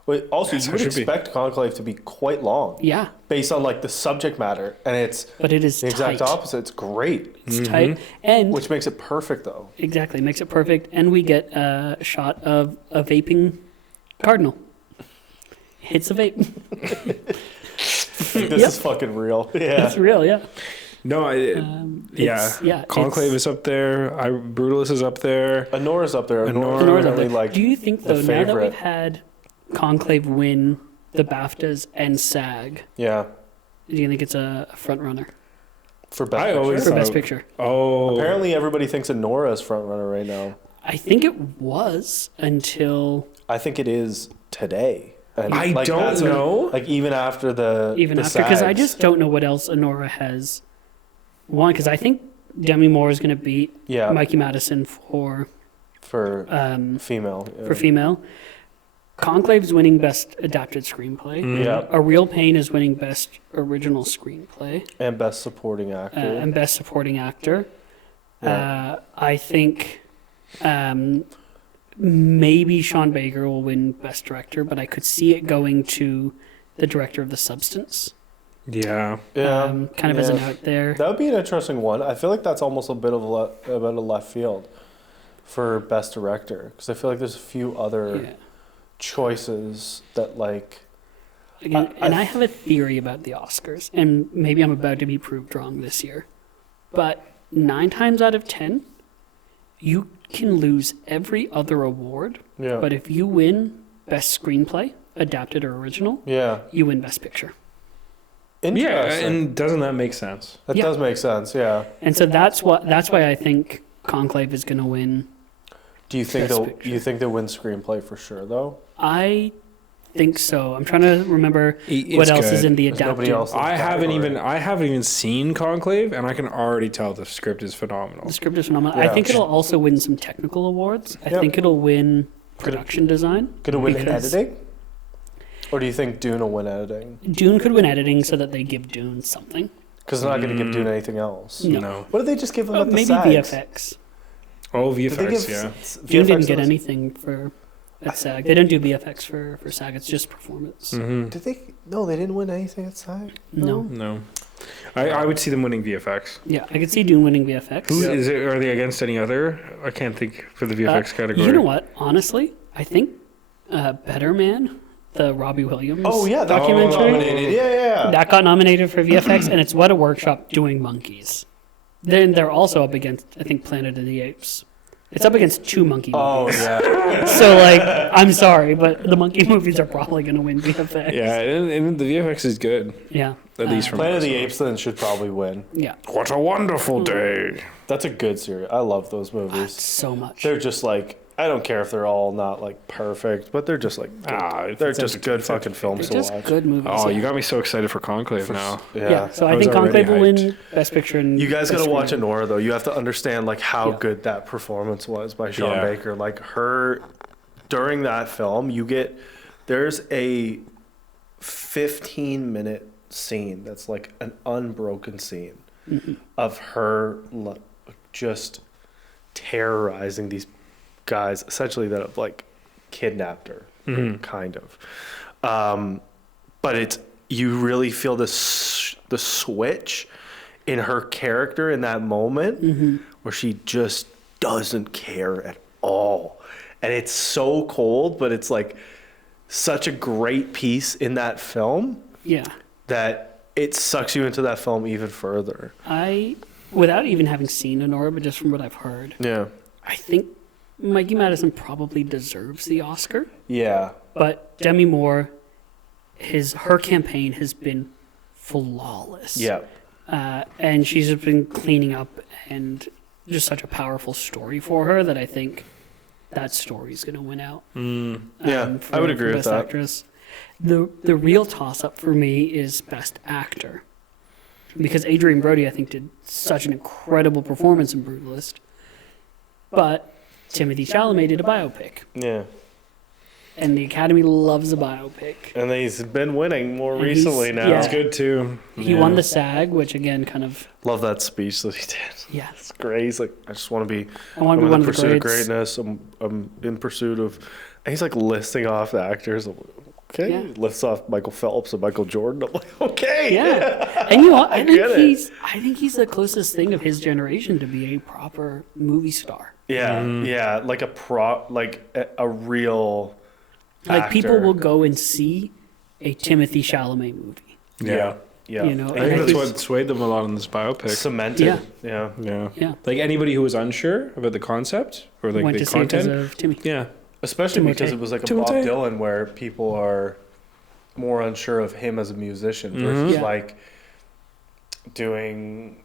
Wait, also, Yes, you it would should be. expect Conclave to be quite long. Yeah, Based on like the subject matter, and it's but it is the exact tight. opposite. It's great, It's tight, and which makes it perfect though. exactly makes it perfect. And we get a shot of a vaping cardinal. Hits a vape. This Yep. is fucking real. Yeah. It's real, yeah. No, Yeah, Conclave it's- is up there. Brutalist is up there. Honora's up there. Honora- Honora's Honora's up really there. like. Do you think the though, now that favorite. we've had Conclave win the BAFTAs and SAG, Yeah. do you think it's a front runner For best I picture. always for thought- Best Picture? Oh, Apparently, everybody thinks Honora is front runner right now. I think it was until I think it is today. And I don't that's know. Like even after the even the after, because I SAGs. just don't know what else Honora has won. Because I think Demi Moore is going to beat yeah Mikey Madison for for female. Yeah. for female. Conclave's winning Best Adapted Screenplay. Yeah. A Real Pain is winning Best Original Screenplay And best supporting actor. and Best Supporting Actor. Yeah. I think maybe Sean Baker will win Best Director, but I could see it going to the director of The Substance. yeah. yeah. Kind of as an Yeah. out there. That would be an interesting one. I feel like that's almost a bit of about a left field for best director because I feel like there's a few other Yeah. choices that like Again, and I have a theory about the Oscars, and maybe I'm about to be proved wrong this year. But 9 times out of 10, you can lose every other award, yeah but if you win Best Screenplay, Adapted or Original, yeah you win Best Picture. Yeah, interesting. and doesn't that make sense? That Yeah. does make sense. Yeah. And so that's why I think Conclave is going to win. Do you think Best they'll Picture. you think they'll win screenplay for sure though? I think so. I'm trying to remember It's what else is good. in the There's nobody adapted. else. in the I haven't category. even seen Conclave, and I can already tell the script is phenomenal. The script is phenomenal. Yeah. I think it'll also win some technical awards. I Yep. think it'll win production design. Gonna win because editing? Or do you think Dune will win editing? Dune could win editing so that they give Dune something. Because they're not going to give Dune anything else. No. What did they just give them at the Maybe SAGs? VFX. Oh, Did they VFX, give yeah. Dune didn't VFX get those? anything for at SAG. They don't do VFX for SAG. It's just performance. Mm-hmm. Did they? No, they didn't win anything at SAG. No. No, I would see them winning VFX. Yeah, I could see Dune winning VFX. Who is it? Are they against any other? I can't think for the VFX category. You know what? Honestly, I think Better Man, the Robbie Williams Oh yeah, that got documentary, nominated. Yeah. that got nominated for VFX, and it's What a Workshop doing monkeys. Then they're also up against, I think, Planet of the Apes. It's up against 2 monkey Oh movies. yeah. So, like, I'm sorry, but the monkey movies are probably going to win VFX. Yeah, and the VFX is good, Yeah. at least from Planet of us. the Apes then should probably win. Yeah. What a wonderful day! That's a good series. I love those movies. So much. They're just like I don't care if they're all not like perfect, but they're just like good. They're it's just good fucking films They're to just watch. good movies. Oh, yeah. you got me so excited for Conclave now. Yeah. So I I was think already Conclave will win hyped. Best Picture. And You guys Best gotta watch Screenplay. Honora though. You have to understand like how Yeah. good that performance was by Sean Yeah. Baker. Like her during that film, there's a 15-minute scene that's like an unbroken scene of her just terrorizing these guys essentially that have like kidnapped her, kind of. But it's you really feel the switch in her character in that moment where she just doesn't care at all. And it's so cold, but it's like such a great piece in that film Yeah. that it sucks you into that film even further. Without even having seen Honora, but just from what I've heard, Yeah. I think Mikey Madison probably deserves the Oscar. Yeah. But Demi Moore, her campaign has been flawless. Yeah. And she's just been cleaning up, and just such a powerful story for her that I think that story's going to win out. Yeah, I would agree with Best that. Actress. The real toss-up for me is Best Actor. Because Adrian Brody, I think, did such an incredible performance in Brutalist. But Timothée Chalamet did a biopic. Yeah. And the Academy loves a biopic. And he's been winning more And recently he's- now. yeah. That's good too. He won the SAG, which again kind of, Love that speech that he did. yeah. It's great. He's like, I just want to be. I want to I'm be in one of the pursuit of greats. greatness. I'm in pursuit of. And he's like listing off the actors. Okay, Yeah. lifts off Michael Phelps and Michael Jordan. I'm like, okay. Yeah, and you know what? I get it. I think he's the closest thing of his generation to be a proper movie star. Yeah, yeah, like a real Like people actor. will go and see a Timothy Chalamet movie. Yeah, yeah. You know, I and think I that's think- what swayed them a lot in this biopic. Cemented. Yeah. Yeah. Yeah. Yeah. Like anybody who was unsure about the concept or like went the to see it because content. of Timmy. Yeah. Especially Timothée. because it was like a Bob Timothée. Dylan where people are more unsure of him as a musician versus Yeah. like doing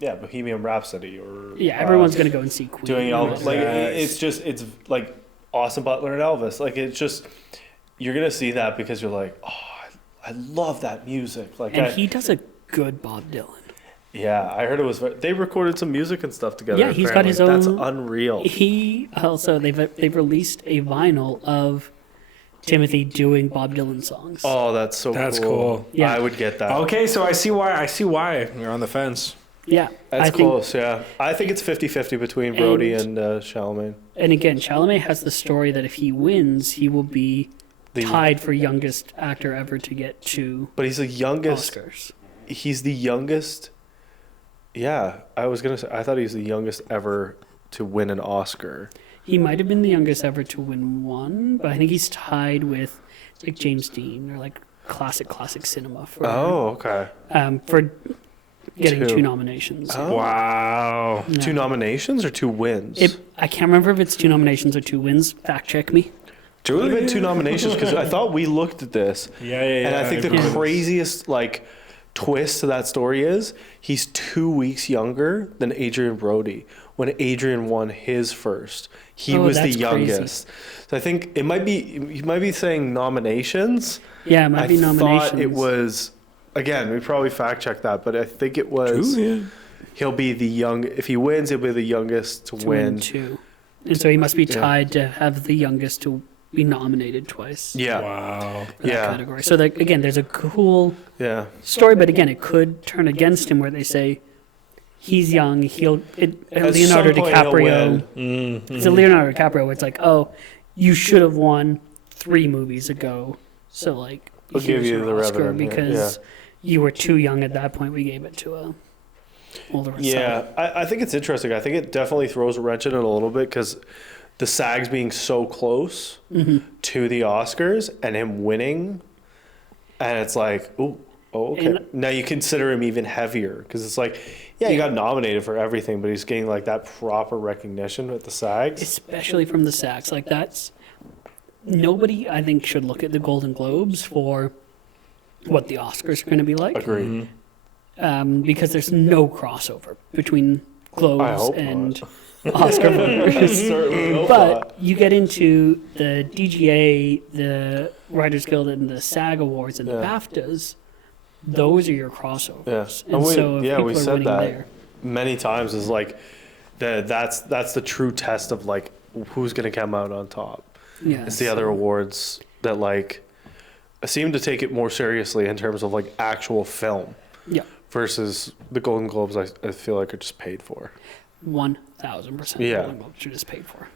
Bohemian Rhapsody or Yeah, everyone's gonna go and see Queen. doing no Elvis. matter Like Yes. it's like Austin Butler and Elvis. Like it's just you're gonna see that because you're like, oh, I love that music. Like And he does a good Bob Dylan. yeah, I heard it was. They recorded some music and stuff together. Yeah, he's got his apparently. own- That's unreal. He also they've released a vinyl of Timothy doing Bob Dylan songs. Oh, that's so That's cool. cool. Yeah. I would get that. Okay, so I see why you're on the fence. Yeah, That's I think, close, yeah. I think it's 50-50 between Brody and Chalamet. and again, Chalamet has the story that if he wins, he will be tied for youngest actor ever to get 2 But he's the youngest. Oscars. He's the youngest. Yeah, I was going to say, I thought he was the youngest ever to win an Oscar. He might have been the youngest ever to win one, but I think he's tied with like James Dean or like classic cinema for Okay. for getting 2. 2 nominations. Oh. Wow. Yeah. 2 nominations or 2 wins? I can't remember if it's 2 nominations or 2 wins. Fact check me. It would have been 2 nominations because I thought we looked at this. Yeah. And I think the agree. craziest like twist to that story is he's 2 weeks younger than Adrian Brody. When Adrian won his first, he Oh, was the that's youngest. So I think it might be you might be saying nominations. Yeah, it might be nominations. Thought it was again. We probably fact check that, but I think it was. Yeah. He'll be the young. If he wins, he'll be the youngest to to win win. 2. And so he must be Yeah. tied to have the youngest to be nominated twice. Yeah, Wow. for that Yeah. category. So that, again, there's a cool yeah. story, but again, it could turn against him where they say he's young. At Leonardo some point he'll DiCaprio. win. It's a Leonardo DiCaprio where it's like, oh, you should have won 3 movies ago. So like, We'll give here's you your the Oscar revenue, because you were too young at that point. We gave it to a older. Yeah, I think it's interesting. I think it definitely throws a wrench in it a little bit because the SAGs being so close to the Oscars and him winning, and it's like, oh, okay. And- Now you consider him even heavier because it's like, yeah, he got nominated for everything, but he's getting like that proper recognition with the SAGs. especially from the SAGs. Like that's nobody, I think, should look at the Golden Globes for what the Oscars are going to be like. Agreed. Because there's no crossover between I Globes hope and Oscar voters. Certainly hope But not. you get into the DGA, the Writers Guild, and the SAG Awards and the Yeah. BAFTAs. Those are your crossovers. Yeah. And we, so if yeah, people we are said winning that there, many times. Is like that's the true test of like who's going to come out on top. yeah, It's the other awards that like seem to take it more seriously in terms of like actual film yeah, versus the Golden Globes. I feel like are just paid for. 1,000%. Yeah. Golden Globes are just paid for.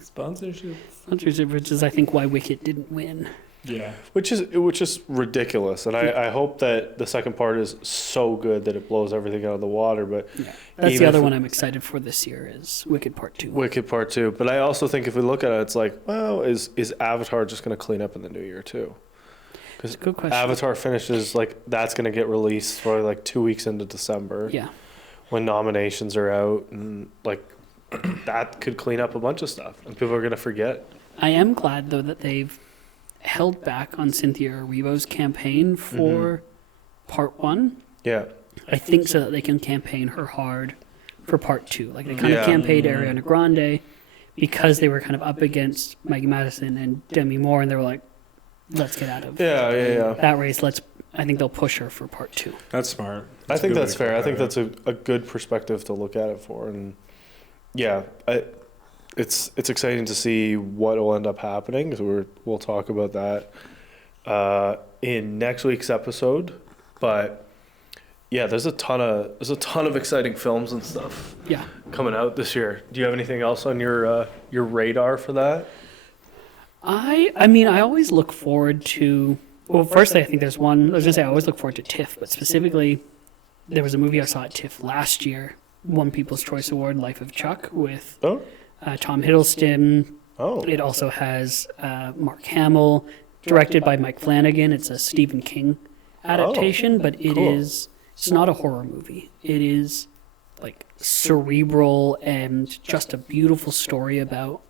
Sponsorship. Sponsorship, which is I think why Wicked didn't win. Yeah. Which is ridiculous, and I hope that the second part is so good that it blows everything out of the water. But Yeah. That's Even the other if- one I'm excited for this year is Wicked Part 2. Wicked Part 2. But I also think if we look at it, it's like, well, is Avatar just going to clean up in the new year too? That's a good question. Avatar finishes like that's going to get released for like 2 weeks into December Yeah. when nominations are out, and like that could clean up a bunch of stuff, and people are going to forget. I am glad though that they've held back on Cynthia Erivo's campaign for Part 1. Yeah, I think so that they can campaign her hard for Part 2. Like they kind Yeah. of campaigned Ariana Grande because they were kind of up against Maggie Madison and Demi Moore, and they were like, let's get out of yeah. that race. I think they'll push her for Part 2. That's smart. I think a good that's way to fair. I go think about that's a good perspective to look at it for, and yeah, it's exciting to see what will end up happening. So we'll talk about that in next week's episode. But yeah, there's a ton of exciting films and stuff Yeah. coming out this year. Do you have anything else on your radar for that? I mean, I always look forward to. Well, firstly, I think there's one. I was gonna say I always look forward to TIFF, but specifically, there was a movie I saw at TIFF last year, won People's Choice Award, Life of Chuck, with Tom Hiddleston. Oh. It also has Mark Hamill, directed by Mike Flanagan. It's a Stephen King adaptation, but it's not a horror movie. It is like cerebral and just a beautiful story about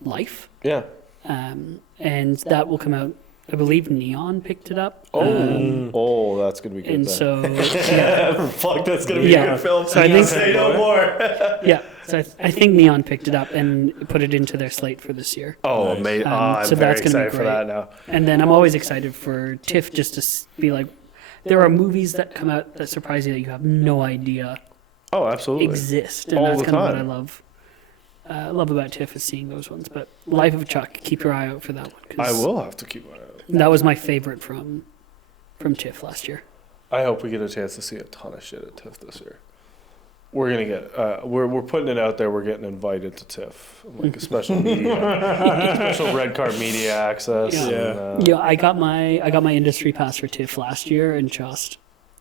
life. Yeah. And that will come out. I believe Neon picked it up. That's gonna be good. And then. so, yeah. Fuck, that's gonna be a good film. So I think say no more. Yeah, so I think Neon picked it up and put it into their slate for this year. Oh, amazing! I'm so very that's gonna be excited for that now. And then I'm always excited for TIFF just to be like, there are movies that come out that surprise you that you have no idea Oh, absolutely. exist, and All that's the kind of what I time. love about TIFF is seeing those ones. But Life of Chuck, keep your eye out for that one. 'Cause I will have to keep my eye out. That was my favorite from TIFF last year. I hope we get a chance to see a ton of shit at TIFF this year. We're gonna get we're putting it out there. We're getting invited to TIFF, like a special media, special red card media access. Yeah. And, Yeah, I got my industry pass for TIFF last year, and just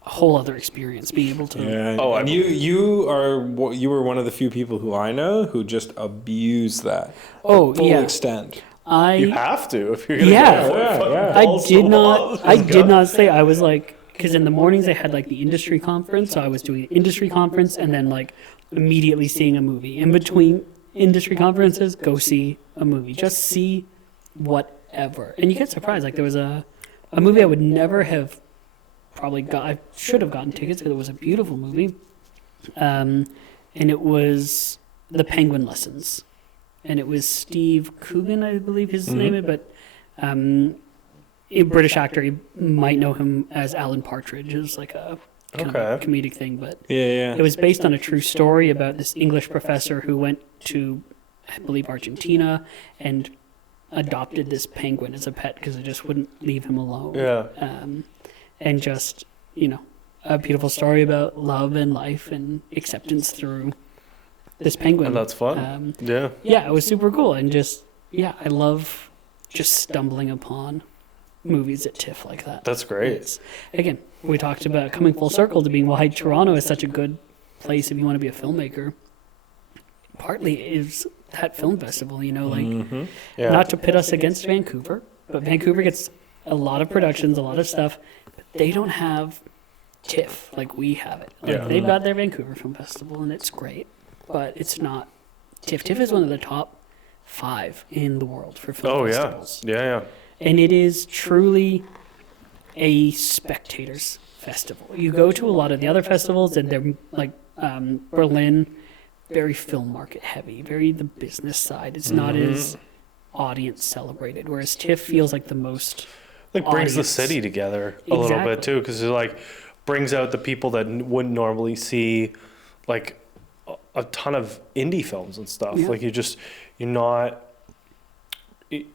a whole other experience being able to. Yeah. Oh, and you were one of the few people who I know who just abuse that. Oh, to full yeah. extent. you have to if you're gonna Yeah. get I balls to did the not. wall. I did not say. I was like, because in the mornings they had like the industry conference, so I was doing the industry conference and then like immediately seeing a movie. In between industry conferences, go see a movie. Just see whatever, and you get surprised. Like there was a movie I would never have probably got. I should have gotten tickets because it was a beautiful movie, and it was The Penguin Lessons. And it was Steve Coogan, I believe his name is, but a British actor. You might know him as Alan Partridge. It was like a kind of a comedic thing, but Yeah. it was based on a true story about this English professor who went to, I believe, Argentina and adopted this penguin as a pet because it just wouldn't leave him alone. Yeah. And just, a beautiful story about love and life and acceptance through this penguin. And that's fun. Yeah, it was super cool. And just, I love just stumbling upon movies at TIFF like that. That's great. Again, we talked about coming full circle to being why Toronto is such a good place if you want to be a filmmaker. Partly is that film festival, not to pit us against Vancouver, but Vancouver gets a lot of productions, a lot of stuff, but they don't have TIFF like we have it. Like, they've got their Vancouver Film Festival, and it's great, but it's not TIFF. TIFF is one of the top 5 in the world for film festivals. Yeah. And it is truly a spectator's festival. You go to a lot of the other festivals, and they're like Berlin, very film market heavy, very the business side. It's not as audience celebrated, whereas TIFF feels like the most brings the city together a little bit too, because it like brings out the people that wouldn't normally see like a ton of indie films and stuff. Like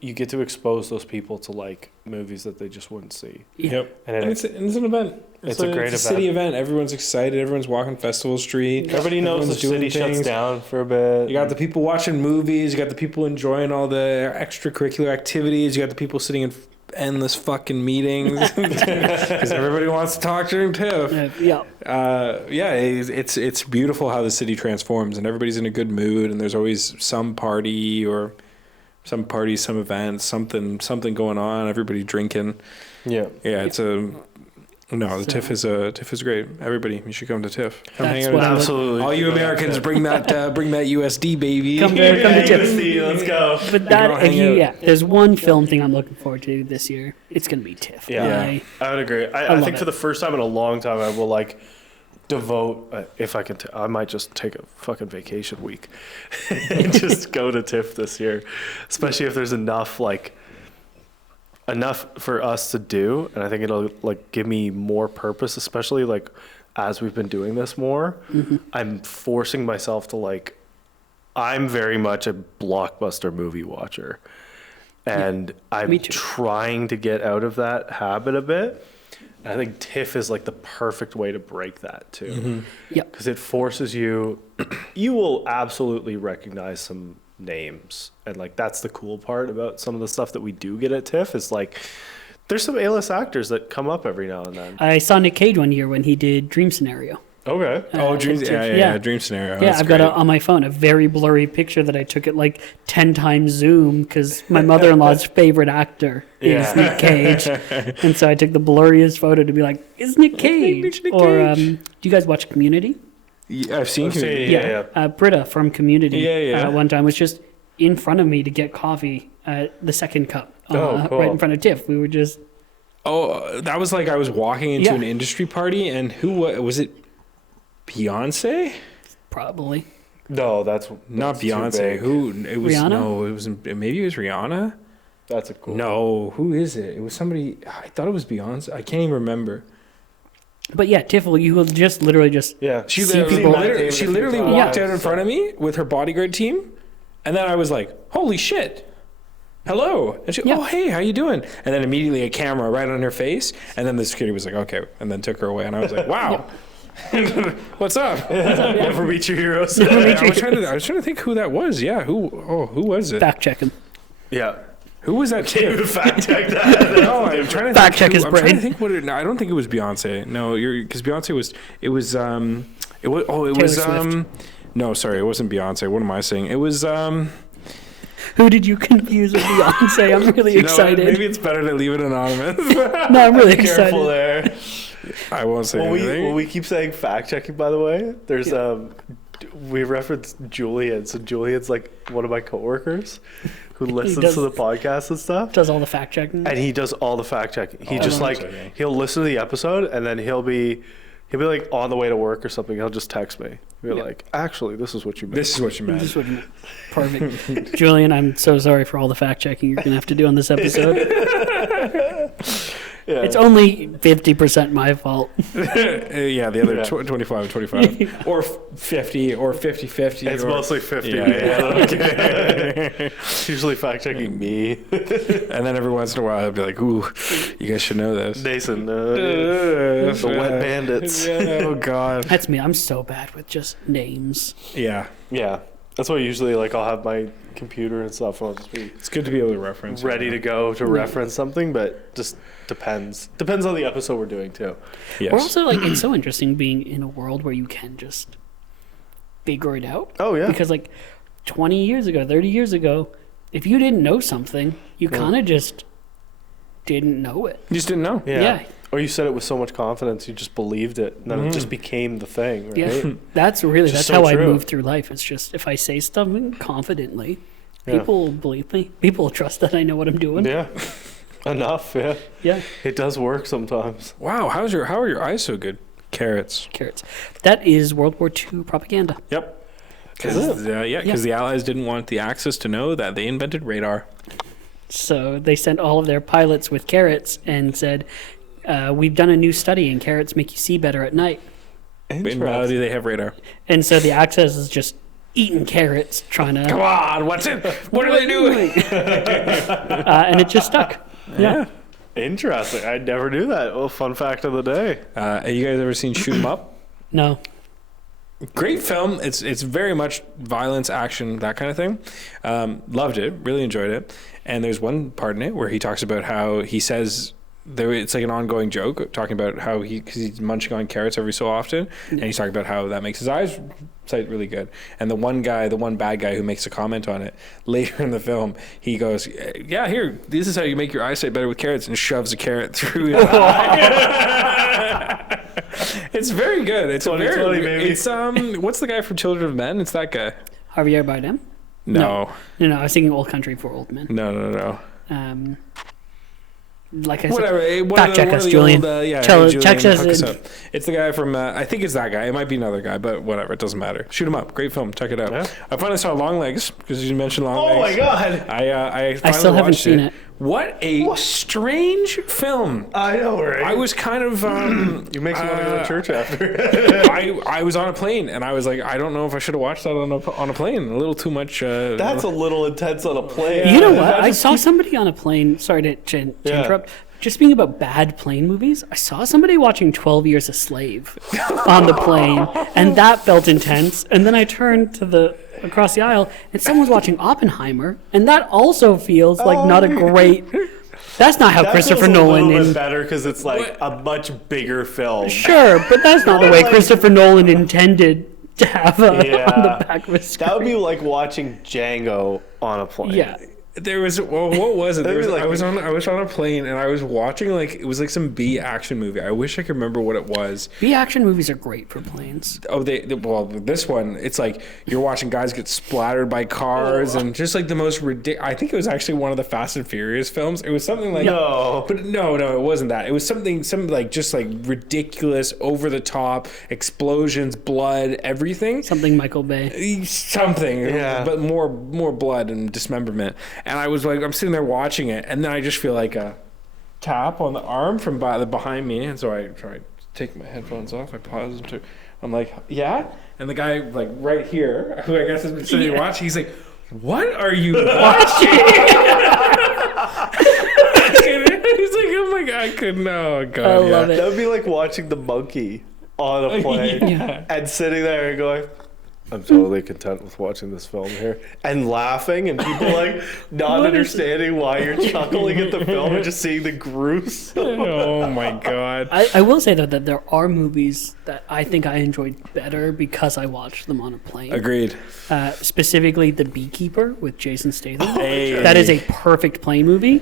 you get to expose those people to like movies that they just wouldn't see. Yep. And it's an event. It's a great city event. Everyone's excited. Everyone's walking Festival Street. Everybody knows the city shuts down for a bit. You got the people watching movies. You got the people enjoying all the extracurricular activities. You got the people sitting in endless fucking meetings because everybody wants to talk during TIFF. It's beautiful how the city transforms and everybody's in a good mood and there's always some party, some event, something going on. Everybody drinking. TIFF is great. Everybody, you should come to TIFF. Come hang out. Absolutely. All you Americans, bring that USD, baby. Come to TIFF. USD, let's go. But there's one film thing I'm looking forward to this year. It's gonna be TIFF. I would agree. I think for the first time in a long time, I will like devote if I can. I might just take a fucking vacation week and just go to TIFF this year, especially if there's enough for us to do, and I think it'll like give me more purpose, especially like as we've been doing this more. I'm forcing myself to I'm very much a blockbuster movie watcher, and I'm trying to get out of that habit a bit. And I think TIFF is like the perfect way to break that too, because it forces you. You will absolutely recognize some names. And like that's the cool part about some of the stuff that we do get at TIFF is like there's some A-list actors that come up every now and then. I saw Nick Cage one year when he did Dream Scenario. Okay. Dreams. Yeah, Dream Scenario. Yeah, That's I've got great. on my phone a very blurry picture that I took at like 10 times zoom because my mother-in-law's favorite actor is Nick Cage. And so I took the blurriest photo to be like, it's Nick Cage. Nick Or Cage. do you guys watch Community? Yeah, I've seen Community. Yeah. Britta from Community Yeah. one time was just in front of me to get coffee at the second cup Oh, cool. right in front of TIFF. We were just... Oh, that was like I was walking into Yeah. an industry party, and who was it? Beyonce? Probably. No, that's Not too Beyonce. big. Who? It was Rihanna? no. It was maybe it was Rihanna. That's a cool. No, who is it? It was somebody. I thought it was Beyonce. I can't even remember. But yeah, TIFF, you will just literally just... Yeah. She See literally, people- she literally Yeah. walked out in front of me with her bodyguard team, and then I was like, "Holy shit! Hello!" And she, Yeah. "Oh hey, how you doing?" And then immediately a camera right on her face, and then the security was like, "Okay," and then took her away, and I was like, "Wow, what's up?" Never meet your heroes. I was trying to think who that was. Yeah, who was it? Fact check him. Yeah. Who was that kid? Fact check that. No, I'm trying to Fact think check who- his I'm trying brain. to think what it, no, I don't think it was Beyonce. No, because Beyonce was. It was. It was. Oh, it Taylor was. Swift. No, sorry, it wasn't Beyonce. What am I saying? It was. Who did you confuse with Beyonce? I'm really You know what? excited. Maybe it's better to leave it anonymous. No, I'm really Careful excited. there. I won't say anything. When we keep saying fact checking, by the way, there's we reference Julian. So Julian's like one of my coworkers who listens does- to the podcast and stuff. Does all the fact checking. And he does all the fact checking. He All just the like fact checking. he'll listen to the episode and then he'll be like on the way to work or something. He'll just text me. He'll be like, actually, this is what you meant. This is what you meant. This would be perfect. Julian, I'm so sorry for all the fact checking you're going to have to do on this episode. Yeah. It's only 50% my fault. Yeah, the other Yeah. 25, or 50, or 50-50. It's or, mostly 50. Yeah, It's usually fact checking me. And then every once in a while, I'll be like, "Ooh, you guys should know this." Nason, the wet bandits. Yeah, oh God. That's me. I'm so bad with just names. Yeah, Yeah. That's why usually like I'll have my computer and stuff and I'll just be it's good to be able to reference. ready to go to reference something, but just depends. Depends on the episode we're doing too. Yes. Or also, like, it's so interesting being in a world where you can just figure it out. Oh yeah. Because, like, 20 years ago, 30 years ago, if you didn't know something, you kind of just didn't know it. You just didn't know. Yeah. Or you said it with so much confidence, you just believed it, and then it just became the thing, right? Yeah, that's really, Just that's so how I true. move through life. It's just, if I say something confidently, Yeah. people will believe me. People will trust that I know what I'm doing. Yeah. Enough, yeah. Yeah. It does work sometimes. Wow, how are your eyes so good? Carrots. Carrots. That is World War II propaganda. Yep. Is Because Yeah. the Allies didn't want the Axis to know that they invented radar. So they sent all of their pilots with carrots and said, we've done a new study and carrots make you see better at night. But in reality, they have radar. And so the Axis is just eating carrots, trying to... Come on, what's it? What are they doing? and it just stuck. Yeah. Interesting. I never knew that. Well, fun fact of the day. Have you guys ever seen Shoot 'Em Up? No. Great film. It's very much violence, action, that kind of thing. Loved it. Really enjoyed it. And there's one part in it where he talks about how he says it's like an ongoing joke, talking about how because he's munching on carrots every so often, and he's talking about how that makes his eyes sight really good. And the one bad guy who makes a comment on it later in the film, he goes, "Yeah, here, this is how you make your eyesight better with carrots," and shoves a carrot through his eye. It's very good. It's 2020, very. baby. It's what's the guy from Children of Men? It's that guy. Javier Bardem? No, No, I was thinking Old Country for Old Men. no. Like I Whatever. said, One fact of the- check one us, of the Julian. old, yeah, Tell- hey, Julian, check us hook us in. up. It's the guy from. I think it's that guy. It might be another guy, but whatever. It doesn't matter. Shoot 'Em Up. Great film. Check it out. Yeah. I finally saw Long Legs because you mentioned Long Oh Legs. my god. I I still finally haven't watched seen it. What a strange film. I know, right? I was kind of. You makes me want to go to church after. I was on a plane and I was like, I don't know if I should have watched that on a plane. A little too much. That's a little intense on a plane. You know what? I saw somebody on a plane. Sorry to Yeah. interrupt. Just speaking about bad plane movies, I saw somebody watching 12 Years a Slave on the plane, and that felt intense. And then I turned to the across the aisle, and someone's watching Oppenheimer, and that also feels like not a great. That's not how That Christopher feels Nolan a little is. bit better because it's like a much bigger film. Sure, but that's not the way Like- Christopher Nolan intended to have on Yeah. the back of a screen. That would be like watching Django on a plane. Yeah. There was what was it? That'd be like- I was on a plane and I was watching like it was like some B action movie. I wish I could remember what it was. B action movies are great for planes. Oh, well, this one it's like you're watching guys get splattered by cars and just like the most ridiculous. I think it was actually one of the Fast and Furious films. It was something like No. but no, it wasn't that. It was something like just like ridiculous, over the top explosions, blood, everything. Something Michael Bay. Something, Yeah. but more blood and dismemberment. And I was like, I'm sitting there watching it, and then I just feel like a tap on the arm from behind me, and so I try to take my headphones off. I pause them. I'm like, yeah, and the guy like right here, who I guess has been sitting watching, he's like, what are you watching? He's like, oh my god, I couldn't. Oh god, I love it. That would be like watching the monkey on a plane Yeah. and sitting there and going, I'm totally content with watching this film here. And laughing and people like not understanding why you're chuckling at the film and just seeing the gruesome. Oh my god. I will say though that there are movies that I think I enjoyed better because I watched them on a plane. Agreed. Specifically, The Beekeeper with Jason Statham. Hey. That is a perfect plane movie.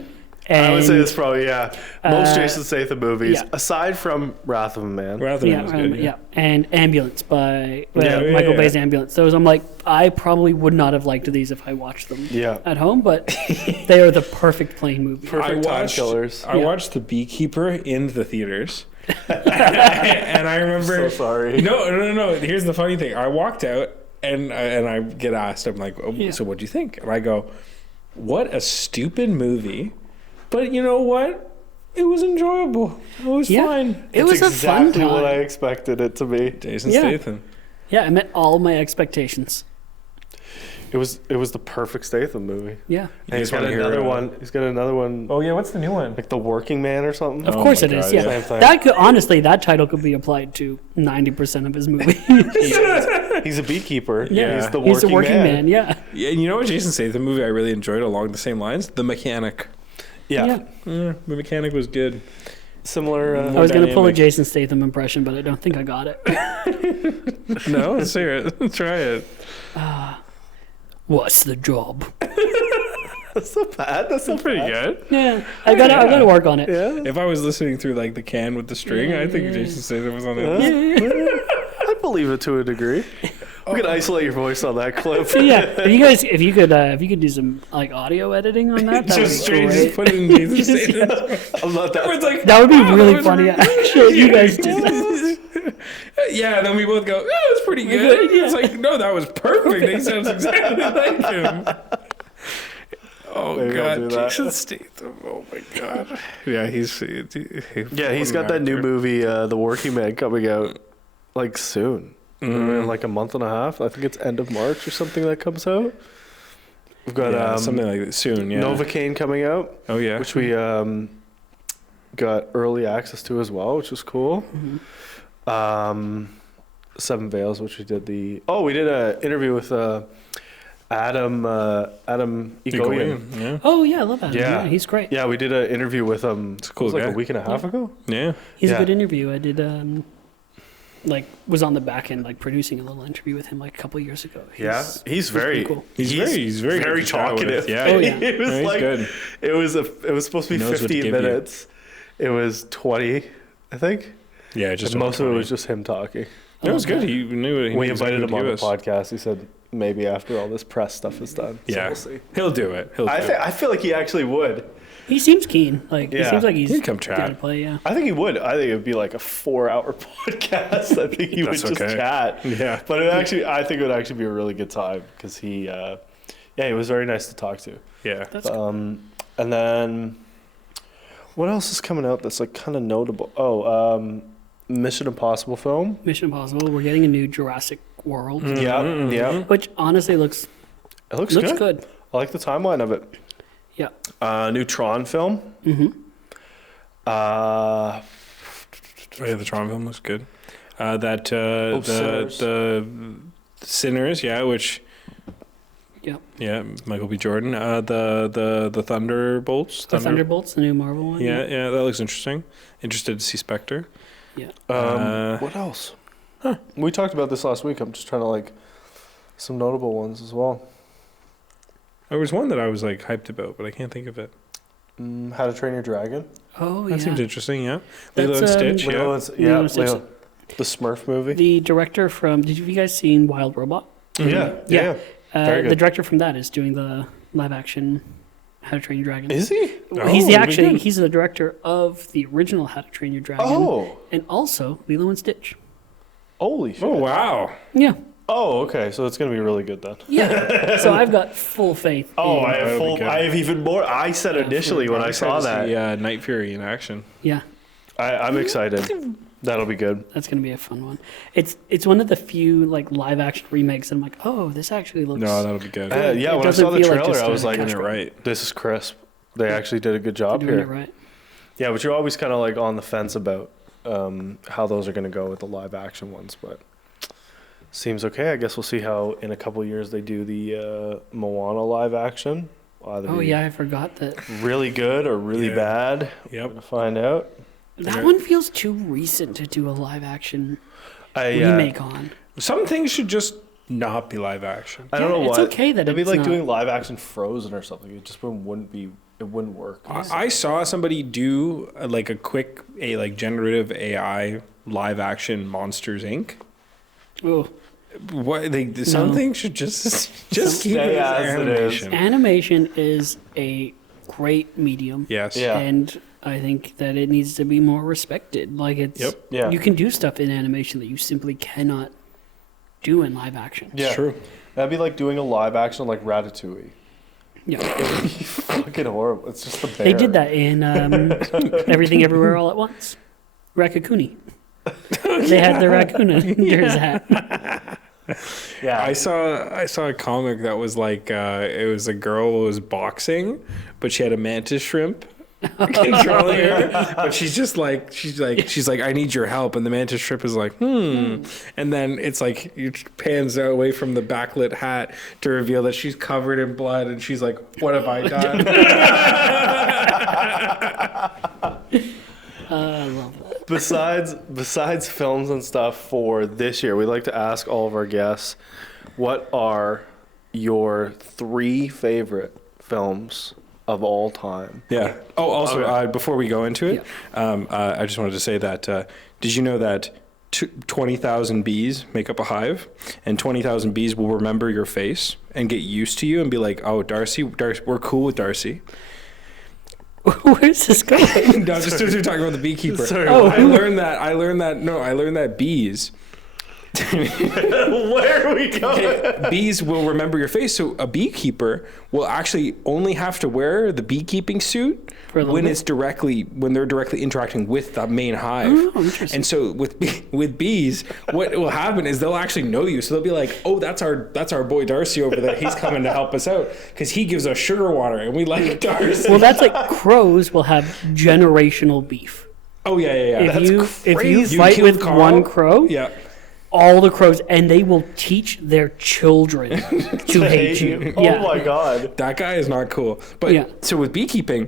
And I would say it's probably, most Jason Statham movies, yeah. aside from Wrath of a Man. Rather than was good. yeah, and Ambulance by Yeah, Michael yeah. Bay's Ambulance. Those I'm like, I probably would not have liked these if I watched them Yeah. at home, but they are the perfect plane movie. Perfect time killers. I watched The Beekeeper in the theaters. And I remember. So sorry. No. Here's the funny thing. I walked out and I get asked, I'm like, oh, Yeah. so what'd you think? And I go, what a stupid movie. But you know what? It was enjoyable. It was Yeah. fine. It was a fun exactly what I time. expected it to be. Jason Yeah. Statham. Yeah, it met all my expectations. It was the perfect Statham movie. Yeah, And he's just got wanna hear, another one. He's got another one, Oh yeah, what's the new one? like The Working Man or something. of Oh course my it is. God, Yeah, Same thing. that could honestly that title could be applied to 90% of his movies. He's a beekeeper. Yeah. He's the He's a working working man. Yeah, Yeah, and you know what Jason Statham movie I really enjoyed along the same lines? The Mechanic. Yeah. The Mechanic was good. Similar. I was gonna pull a dynamic. Jason Statham impression, but I don't think I got it. No, let's hear it. Try it. What's the job? That's not bad. That's not Pretty bad. good. Yeah, I gotta work on it. Yeah. If I was listening through like the can with the string, I think Jason Statham was on it. I believe it to a degree. We could isolate your voice on that clip. So yeah, if you could do some like audio editing on that, that would Just be straight, great. just put it in Jason Statham. I'm not that. It's like, That would be oh, really was funny. really- Actually, you guys did that. Yeah, then we both go, that was pretty good. It's like, no, that was perfect. He sounds exactly like him. Oh, Maybe I'll do God. that. Jason Statham. Oh, my God. Yeah, he's Got that new movie, The Working Man, coming out like soon. In like a month and a half. I think it's end of March or something that comes out. We've got something like that soon, yeah. Novocaine coming out, Oh, yeah. which we got early access to as well, which was cool. Seven Veils, which we did we did an interview with Adam Egoyan. Yeah. Oh yeah, I love Adam. Yeah. Yeah, he's great. Yeah, we did an interview with him. It's a cool it was like guy. a week and a half ago. Yeah. He's Yeah. a good interview. I did was on the back end like producing a little interview with him like a couple years ago. He's very pretty cool. He's very good to chat with. talkative. Yeah. Oh, yeah. It was No, he's like good. it was supposed to be He knows what to 15 give you. minutes. It was 20, I think. Yeah, just And most of it funny. was just him talking. It was good. He knew it. He We knew invited him exactly on what the to give us. podcast. He said maybe after all this press stuff is done. So Yeah. we'll see. He'll do it. He'll do it. I feel like he actually would. He seems keen. Like he Yeah. seems like he's He'd come down chat. to play. Yeah. I think he would. I think it would be like a 4-hour podcast. I think he would That's just okay. chat. Yeah. But I think it would actually be a really good time because he was very nice to talk to. Yeah. That's cool. And then what else is coming out that's like kind of notable? Mission Impossible film. Mission Impossible. We're getting a new Jurassic World, Yeah. which honestly looks It looks good. I like the timeline of it. Yeah. New Tron film. Mm-hmm. Oh, yeah, the Tron film looks good. Sinners. The Sinners, yeah, which Yep. Yeah, Michael B. Jordan. The Thunderbolts. The Thunderbolts, the new Marvel one. Yeah, that looks interesting. Interested to see Spectre. Yeah. What else? We talked about this last week. I'm just trying to some notable ones as well. There was one that I was hyped about, but I can't think of it. How to Train Your Dragon. Oh, That yeah. seems interesting. Yeah, That's, Lilo and Stitch. Lilo and Stitch. The Smurf movie. The director from... Did you guys seen Wild Robot? Yeah. Very good. The director from that is doing the live-action How to Train Your Dragon. Is he? He's the director of the original How to Train Your Dragon. Oh. And also Lilo and Stitch. Holy shit. Oh wow! Yeah. Oh, okay. So it's going to be really good then. Yeah. So I've got full faith. Oh, in, I have even more. I said initially when I saw that. Yeah, Night Fury in action. Yeah. I'm excited. That'll be good. That's going to be a fun one. It's one of the few live action remakes that I'm like, oh, this actually looks... No, that'll be good. Yeah, It when I saw the doesn't feel like trailer, just I was a like, Getting it right. this is crisp. They actually did a good job doing here. it right. Yeah, but you're always kind of on the fence about how those are going to go with the live action ones, but seems okay. I guess we'll see how in a couple of years they do the Moana live action. Oh, yeah, I forgot that. Really good or really bad. Yep. We're going to find out. That one feels too recent to do a live action remake on. Some things should just not be live action. I don't know it's what. okay that it'd be it's like not. doing live action Frozen or something. It just wouldn't be. It wouldn't work. I saw somebody do a quick generative AI live action Monsters Inc. Oh, What some things should just keep Stay it as it is. animation. animation is a great medium. Yes. Yeah. And I think that it needs to be more respected. Yep. Yeah. You can do stuff in animation that you simply cannot do in live action. Yeah. It's true. That'd be like doing a live action like Ratatouille. Yeah. Fucking horrible. It's just the bear. They did that in Everything Everywhere All at Once. Raccoonie. They had the raccoon under his hat. Yeah. I saw a comic that was it was a girl who was boxing, but she had a mantis shrimp controlling her. But she's like, I need your help, and the mantis shrimp is like, and then it's it pans away from the backlit hat to reveal that she's covered in blood, and she's like, what have I done? I love that. Besides films and stuff for this year, we like to ask all of our guests, what are your 3 favorite films of all time? Yeah. Oh, also, before we go into it, I just wanted to say that, did you know that 20,000 bees make up a hive, and 20,000 bees will remember your face and get used to you and be like, oh, Darcy, we're cool with Darcy. Where's this going? No, just as we're talking about the beekeeper. Sorry, I learned that bees. Where are we going? Bees will remember your face, so a beekeeper will actually only have to wear the beekeeping suit when they're directly interacting with the main hive. Oh, interesting. And so with bees, what will happen is they'll actually know you, so they'll be like, "Oh, that's our boy Darcy over there. He's coming to help us out because he gives us sugar water, and we like Darcy." Well, that's like crows will have generational beef. Oh yeah. If you You fight killed with Carl? one crow, Yeah. all the crows, and they will teach their children to hate you. Oh Yeah. my god. That guy is not cool. But Yeah. so with beekeeping,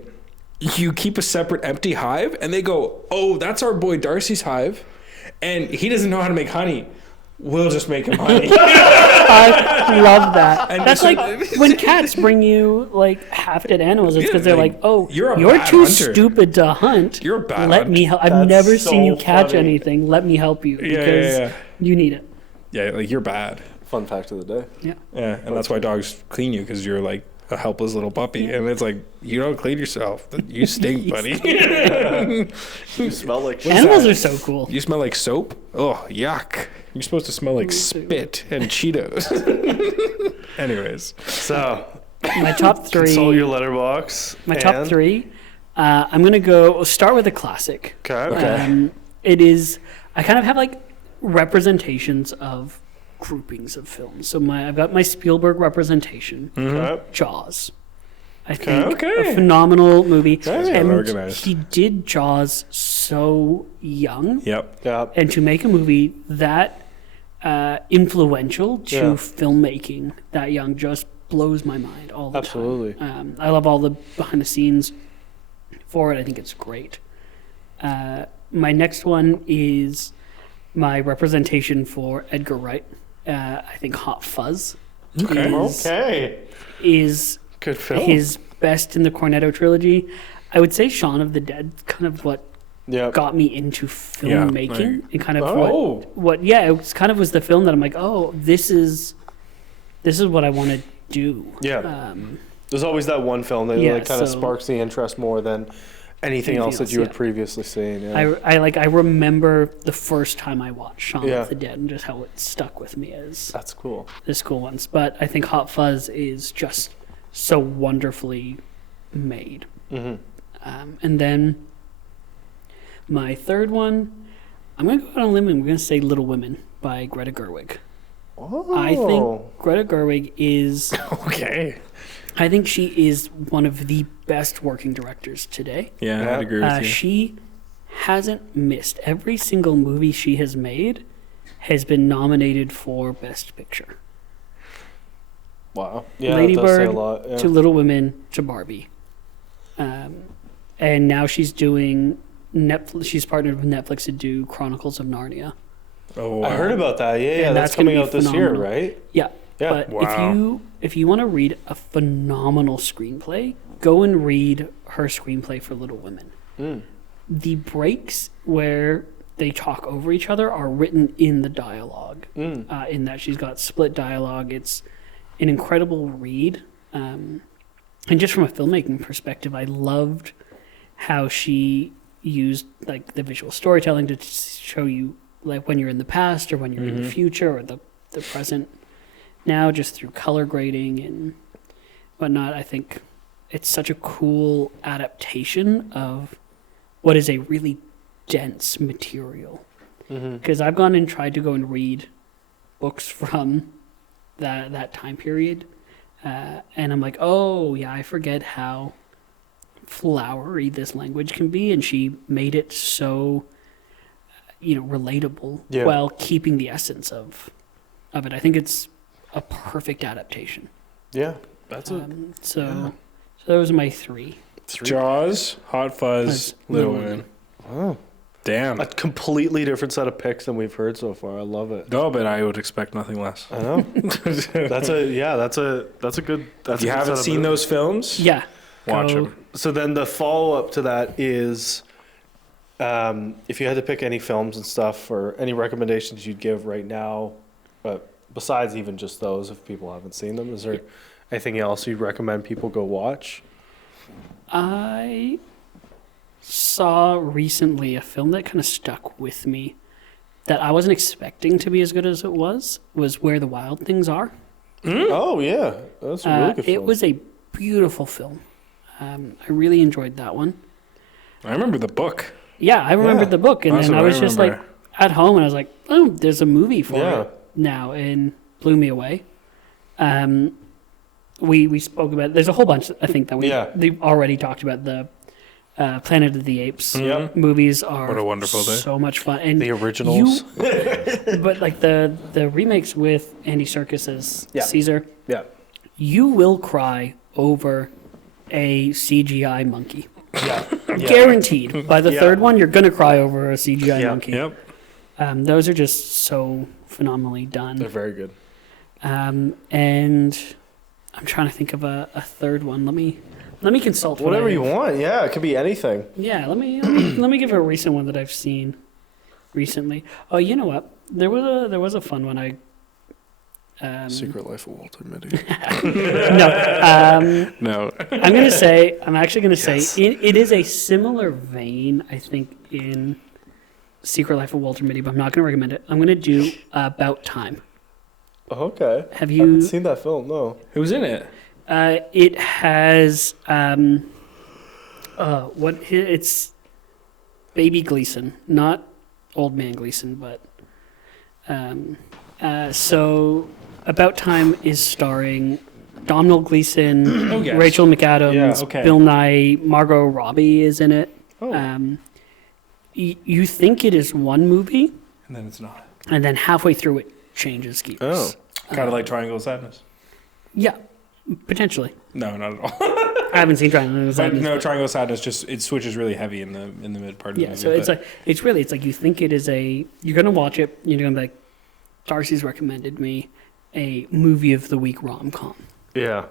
you keep a separate empty hive, and they go, "Oh, that's our boy Darcy's hive, and he doesn't know how to make honey. We'll just make him honey." I love that. And That's so- like when cats bring you half-dead animals. It's because they're like, "Oh, you're a you're bad too hunter. stupid to hunt. You're a bad Let me help. I've That's never seen you so catch funny. anything. Let me help you because you need it." Yeah, you're bad. Fun fact of the day. Yeah. Yeah, and that's why dogs clean you, because you're like a helpless little puppy, and it's like, you don't clean yourself. You stink, buddy. You smell like Animals are so cool. You smell like soap? Oh, yuck. You're supposed to smell like spit and Cheetos. Anyways. So, My top 3. consult your letterbox. My top 3. I'm gonna start with a classic. Okay. It is. I kind of have representations of groupings of films. So I've got my Spielberg representation. Okay. Jaws. I think Okay. a phenomenal movie. well And organized. he did Jaws so young, Yep. Yeah. and to make a movie that influential to Yeah. filmmaking that young just blows my mind all the Absolutely. time. I love all the behind the scenes for it. I think it's great. My next one is my representation for Edgar Wright. I think Hot Fuzz is good film. his best in the Cornetto trilogy. I would say Shaun of the Dead kind of what got me into filmmaking and kind of what it was kind of was the film that I'm like, oh, this is what I want to do. Yeah. There's always that one film that like kind of sparks the interest more than anything else that you had previously seen. Yeah. I remember the first time I watched Shaun of the Dead and just how it stuck with me as that's cool. The cool ones. But I think Hot Fuzz is just so wonderfully made. Mm-hmm. And then my third one, I'm going to go out on a limb and we're going to say Little Women by Greta Gerwig. Oh. I think Greta Gerwig is... Okay. I think she is one of the best working directors today. Yeah, I'd agree with you. She hasn't missed. Every single movie she has made has been nominated for Best Picture. Wow. Yeah, Lady that does say Bird a lot. Yeah. to Little Women to Barbie. And now she's doing... She's partnered with Netflix to do Chronicles of Narnia. Oh, wow. I heard about that. Yeah, And that's coming out this year, right? Yeah. Yeah. But if you want to read a phenomenal screenplay, go and read her screenplay for Little Women. Mm. The breaks where they talk over each other are written in the dialogue. In that she's got split dialogue. It's an incredible read. And just from a filmmaking perspective, I loved how she used like the visual storytelling to show you like when you're in the past or when you're in the future or the present. Now, just through color grading and whatnot, I think it's such a cool adaptation of what is a really dense material. Because I've gone and tried to go and read books from that time period, and I'm like, oh yeah, I forget how flowery this language can be, and she made it so relatable while keeping the essence of it. I think it's a perfect adaptation. Yeah, that's so those are my three. Jaws, Hot Fuzz, Little Women. Oh, damn! A completely different set of picks than we've heard so far. I love it. No, but I would expect nothing less. I know. That's a good. If you haven't seen those films, watch them. So then the follow up to that is, if you had to pick any films and stuff or any recommendations you'd give right now, besides even just those, if people haven't seen them, is there anything else you'd recommend people go watch? I saw recently a film that kind of stuck with me that I wasn't expecting to be as good as it was Where the Wild Things Are. Oh, yeah. That's a really good film. It was a beautiful film. I really enjoyed that one. I remember the book. Yeah, I remembered the book. And then I was just like at home and I was like, oh, there's a movie for it now, and blew me away. We spoke about, there's a whole bunch, I think, that we've already talked about. The Planet of the Apes movies are what a wonderful day. So much fun. And the originals. But like the remakes with Andy Serkis as Caesar, you will cry over a CGI monkey. Guaranteed. By the third one, you're going to cry over a CGI monkey. Yep. Those are just so phenomenally done. They're very good. And I'm trying to think of a third one. Let me consult. Whatever you want. Yeah, it could be anything. Yeah, let me give a recent one that I've seen recently. Oh, you know what? There was a fun one. Secret Life of Walter Mitty. No. I'm actually gonna say it is a similar vein, I think, in Secret Life of Walter Mitty, but I'm not gonna recommend it. I'm gonna do About Time. Okay. I haven't seen that film, no. Who's in it? It has it's Baby Gleason, not Old Man Gleason, but so About Time is starring Domhnall Gleeson, Rachel McAdams, Bill Nye, Margot Robbie is in it. You think it is one movie, and then it's not. And then halfway through it changes gears. Kind of like Triangle of Sadness. Yeah. Potentially. No, not at all. I haven't seen Triangle of But Sadness. no, but- Triangle of Sadness just it switches really heavy in the mid part of the Yeah, movie. so it's but- like it's like you think it is you're gonna watch it, you're gonna be like, Darcy's recommended me a movie of the week rom-com, Yeah.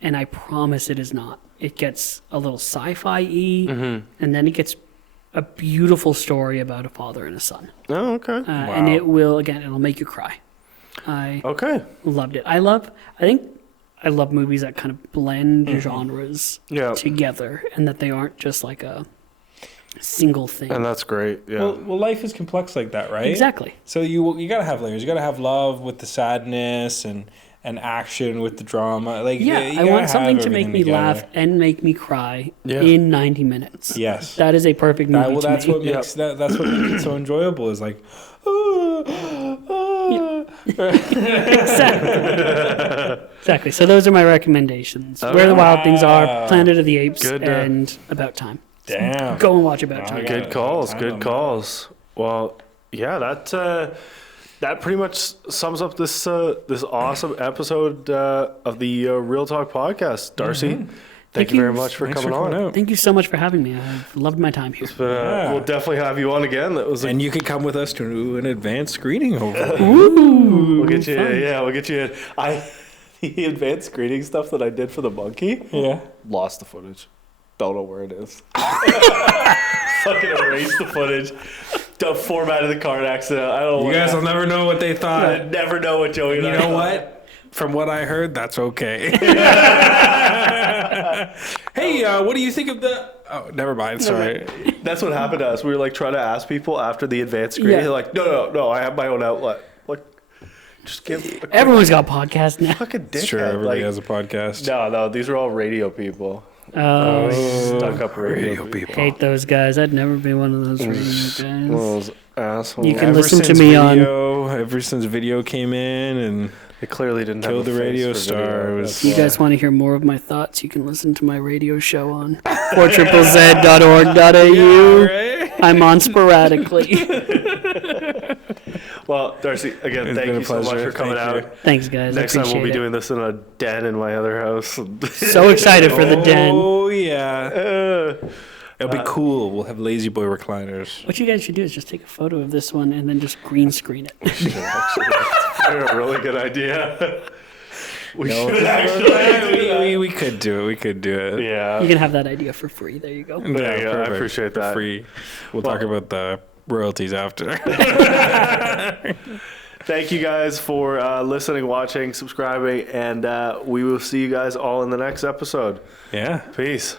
and I promise it is not. It gets a little sci-fi-y, Mm-hmm. and then it gets a beautiful story about a father and a son, Oh, okay. and it'll make you cry. I Okay. loved it. I think I love movies that kind of blend genres Yeah. together, and that they aren't just like a single thing. And that's great. Yeah. well, life is complex like that, right? Exactly. So you gotta have layers. You gotta have love with the sadness and action with the drama. Like Yeah, you I gotta want something have to make everything me together. laugh and make me cry Yeah. in 90 minutes. Yes. That is a perfect movie to That's me. what makes that's what makes it so enjoyable. Is like, Exactly. So those are my recommendations. Where the Wild Things Are, Planet of the Apes, Good, and About Time. damn. Go and watch About Time. Good calls. Good calls. Well, yeah, that pretty much sums up this awesome episode of the Real Talk podcast. Darcy, thank you very much for Thanks coming on. out. Thank you so much for having me. I've loved my time here. Yeah. We'll definitely have you on again. That was And you can come with us to an advanced screening. Hopefully. we'll get you. Yeah, we'll get you. The advanced screening stuff that I did for the monkey. Yeah. Lost the footage. Don't know where it is. Fucking erased the footage. Formatted the card accident. I don't know. You guys will never know what they thought. I never know what Joey and You I know thought. what? From what I heard, that's okay. Hey, what do you think of the? Oh, never mind. Sorry. That's what happened to us. We were like trying to ask people after the advanced screening. Yeah. They're like, no, I have my own outlet. Like, just give a quick Everyone's got podcasts now. fucking dickhead. It's true. Everybody like, has a podcast. no, these are all radio people. Oh, Stuck up radio people. hate those guys. I'd never be one of those radio guys. Those assholes. You can listen to me on- Ever since video came in and They clearly didn't killed have the a face radio for star. video. Was- That's If you why. guys want to hear more of my thoughts, you can listen to my radio show on 4ZZZ.org.au. right? I'm on sporadically. Well, Darcy, again, It's thank been a you so much pleasure. for coming Thank you. out. Thanks, guys. Next I time we'll appreciate be it. doing this in a den in my other house. So excited for the den. Oh yeah, Uh, it'll be cool. We'll have lazy boy recliners. What you guys should do is just take a photo of this one and then just green screen it. a really good idea. We No, should actually. we could do it. We could do it. Yeah. You can have that idea for free. There you go. There you go. I perfect. appreciate For that. free. We'll talk about the royalties after. Thank you guys for listening, watching, subscribing, and we will see you guys all in the next episode. Yeah. Peace.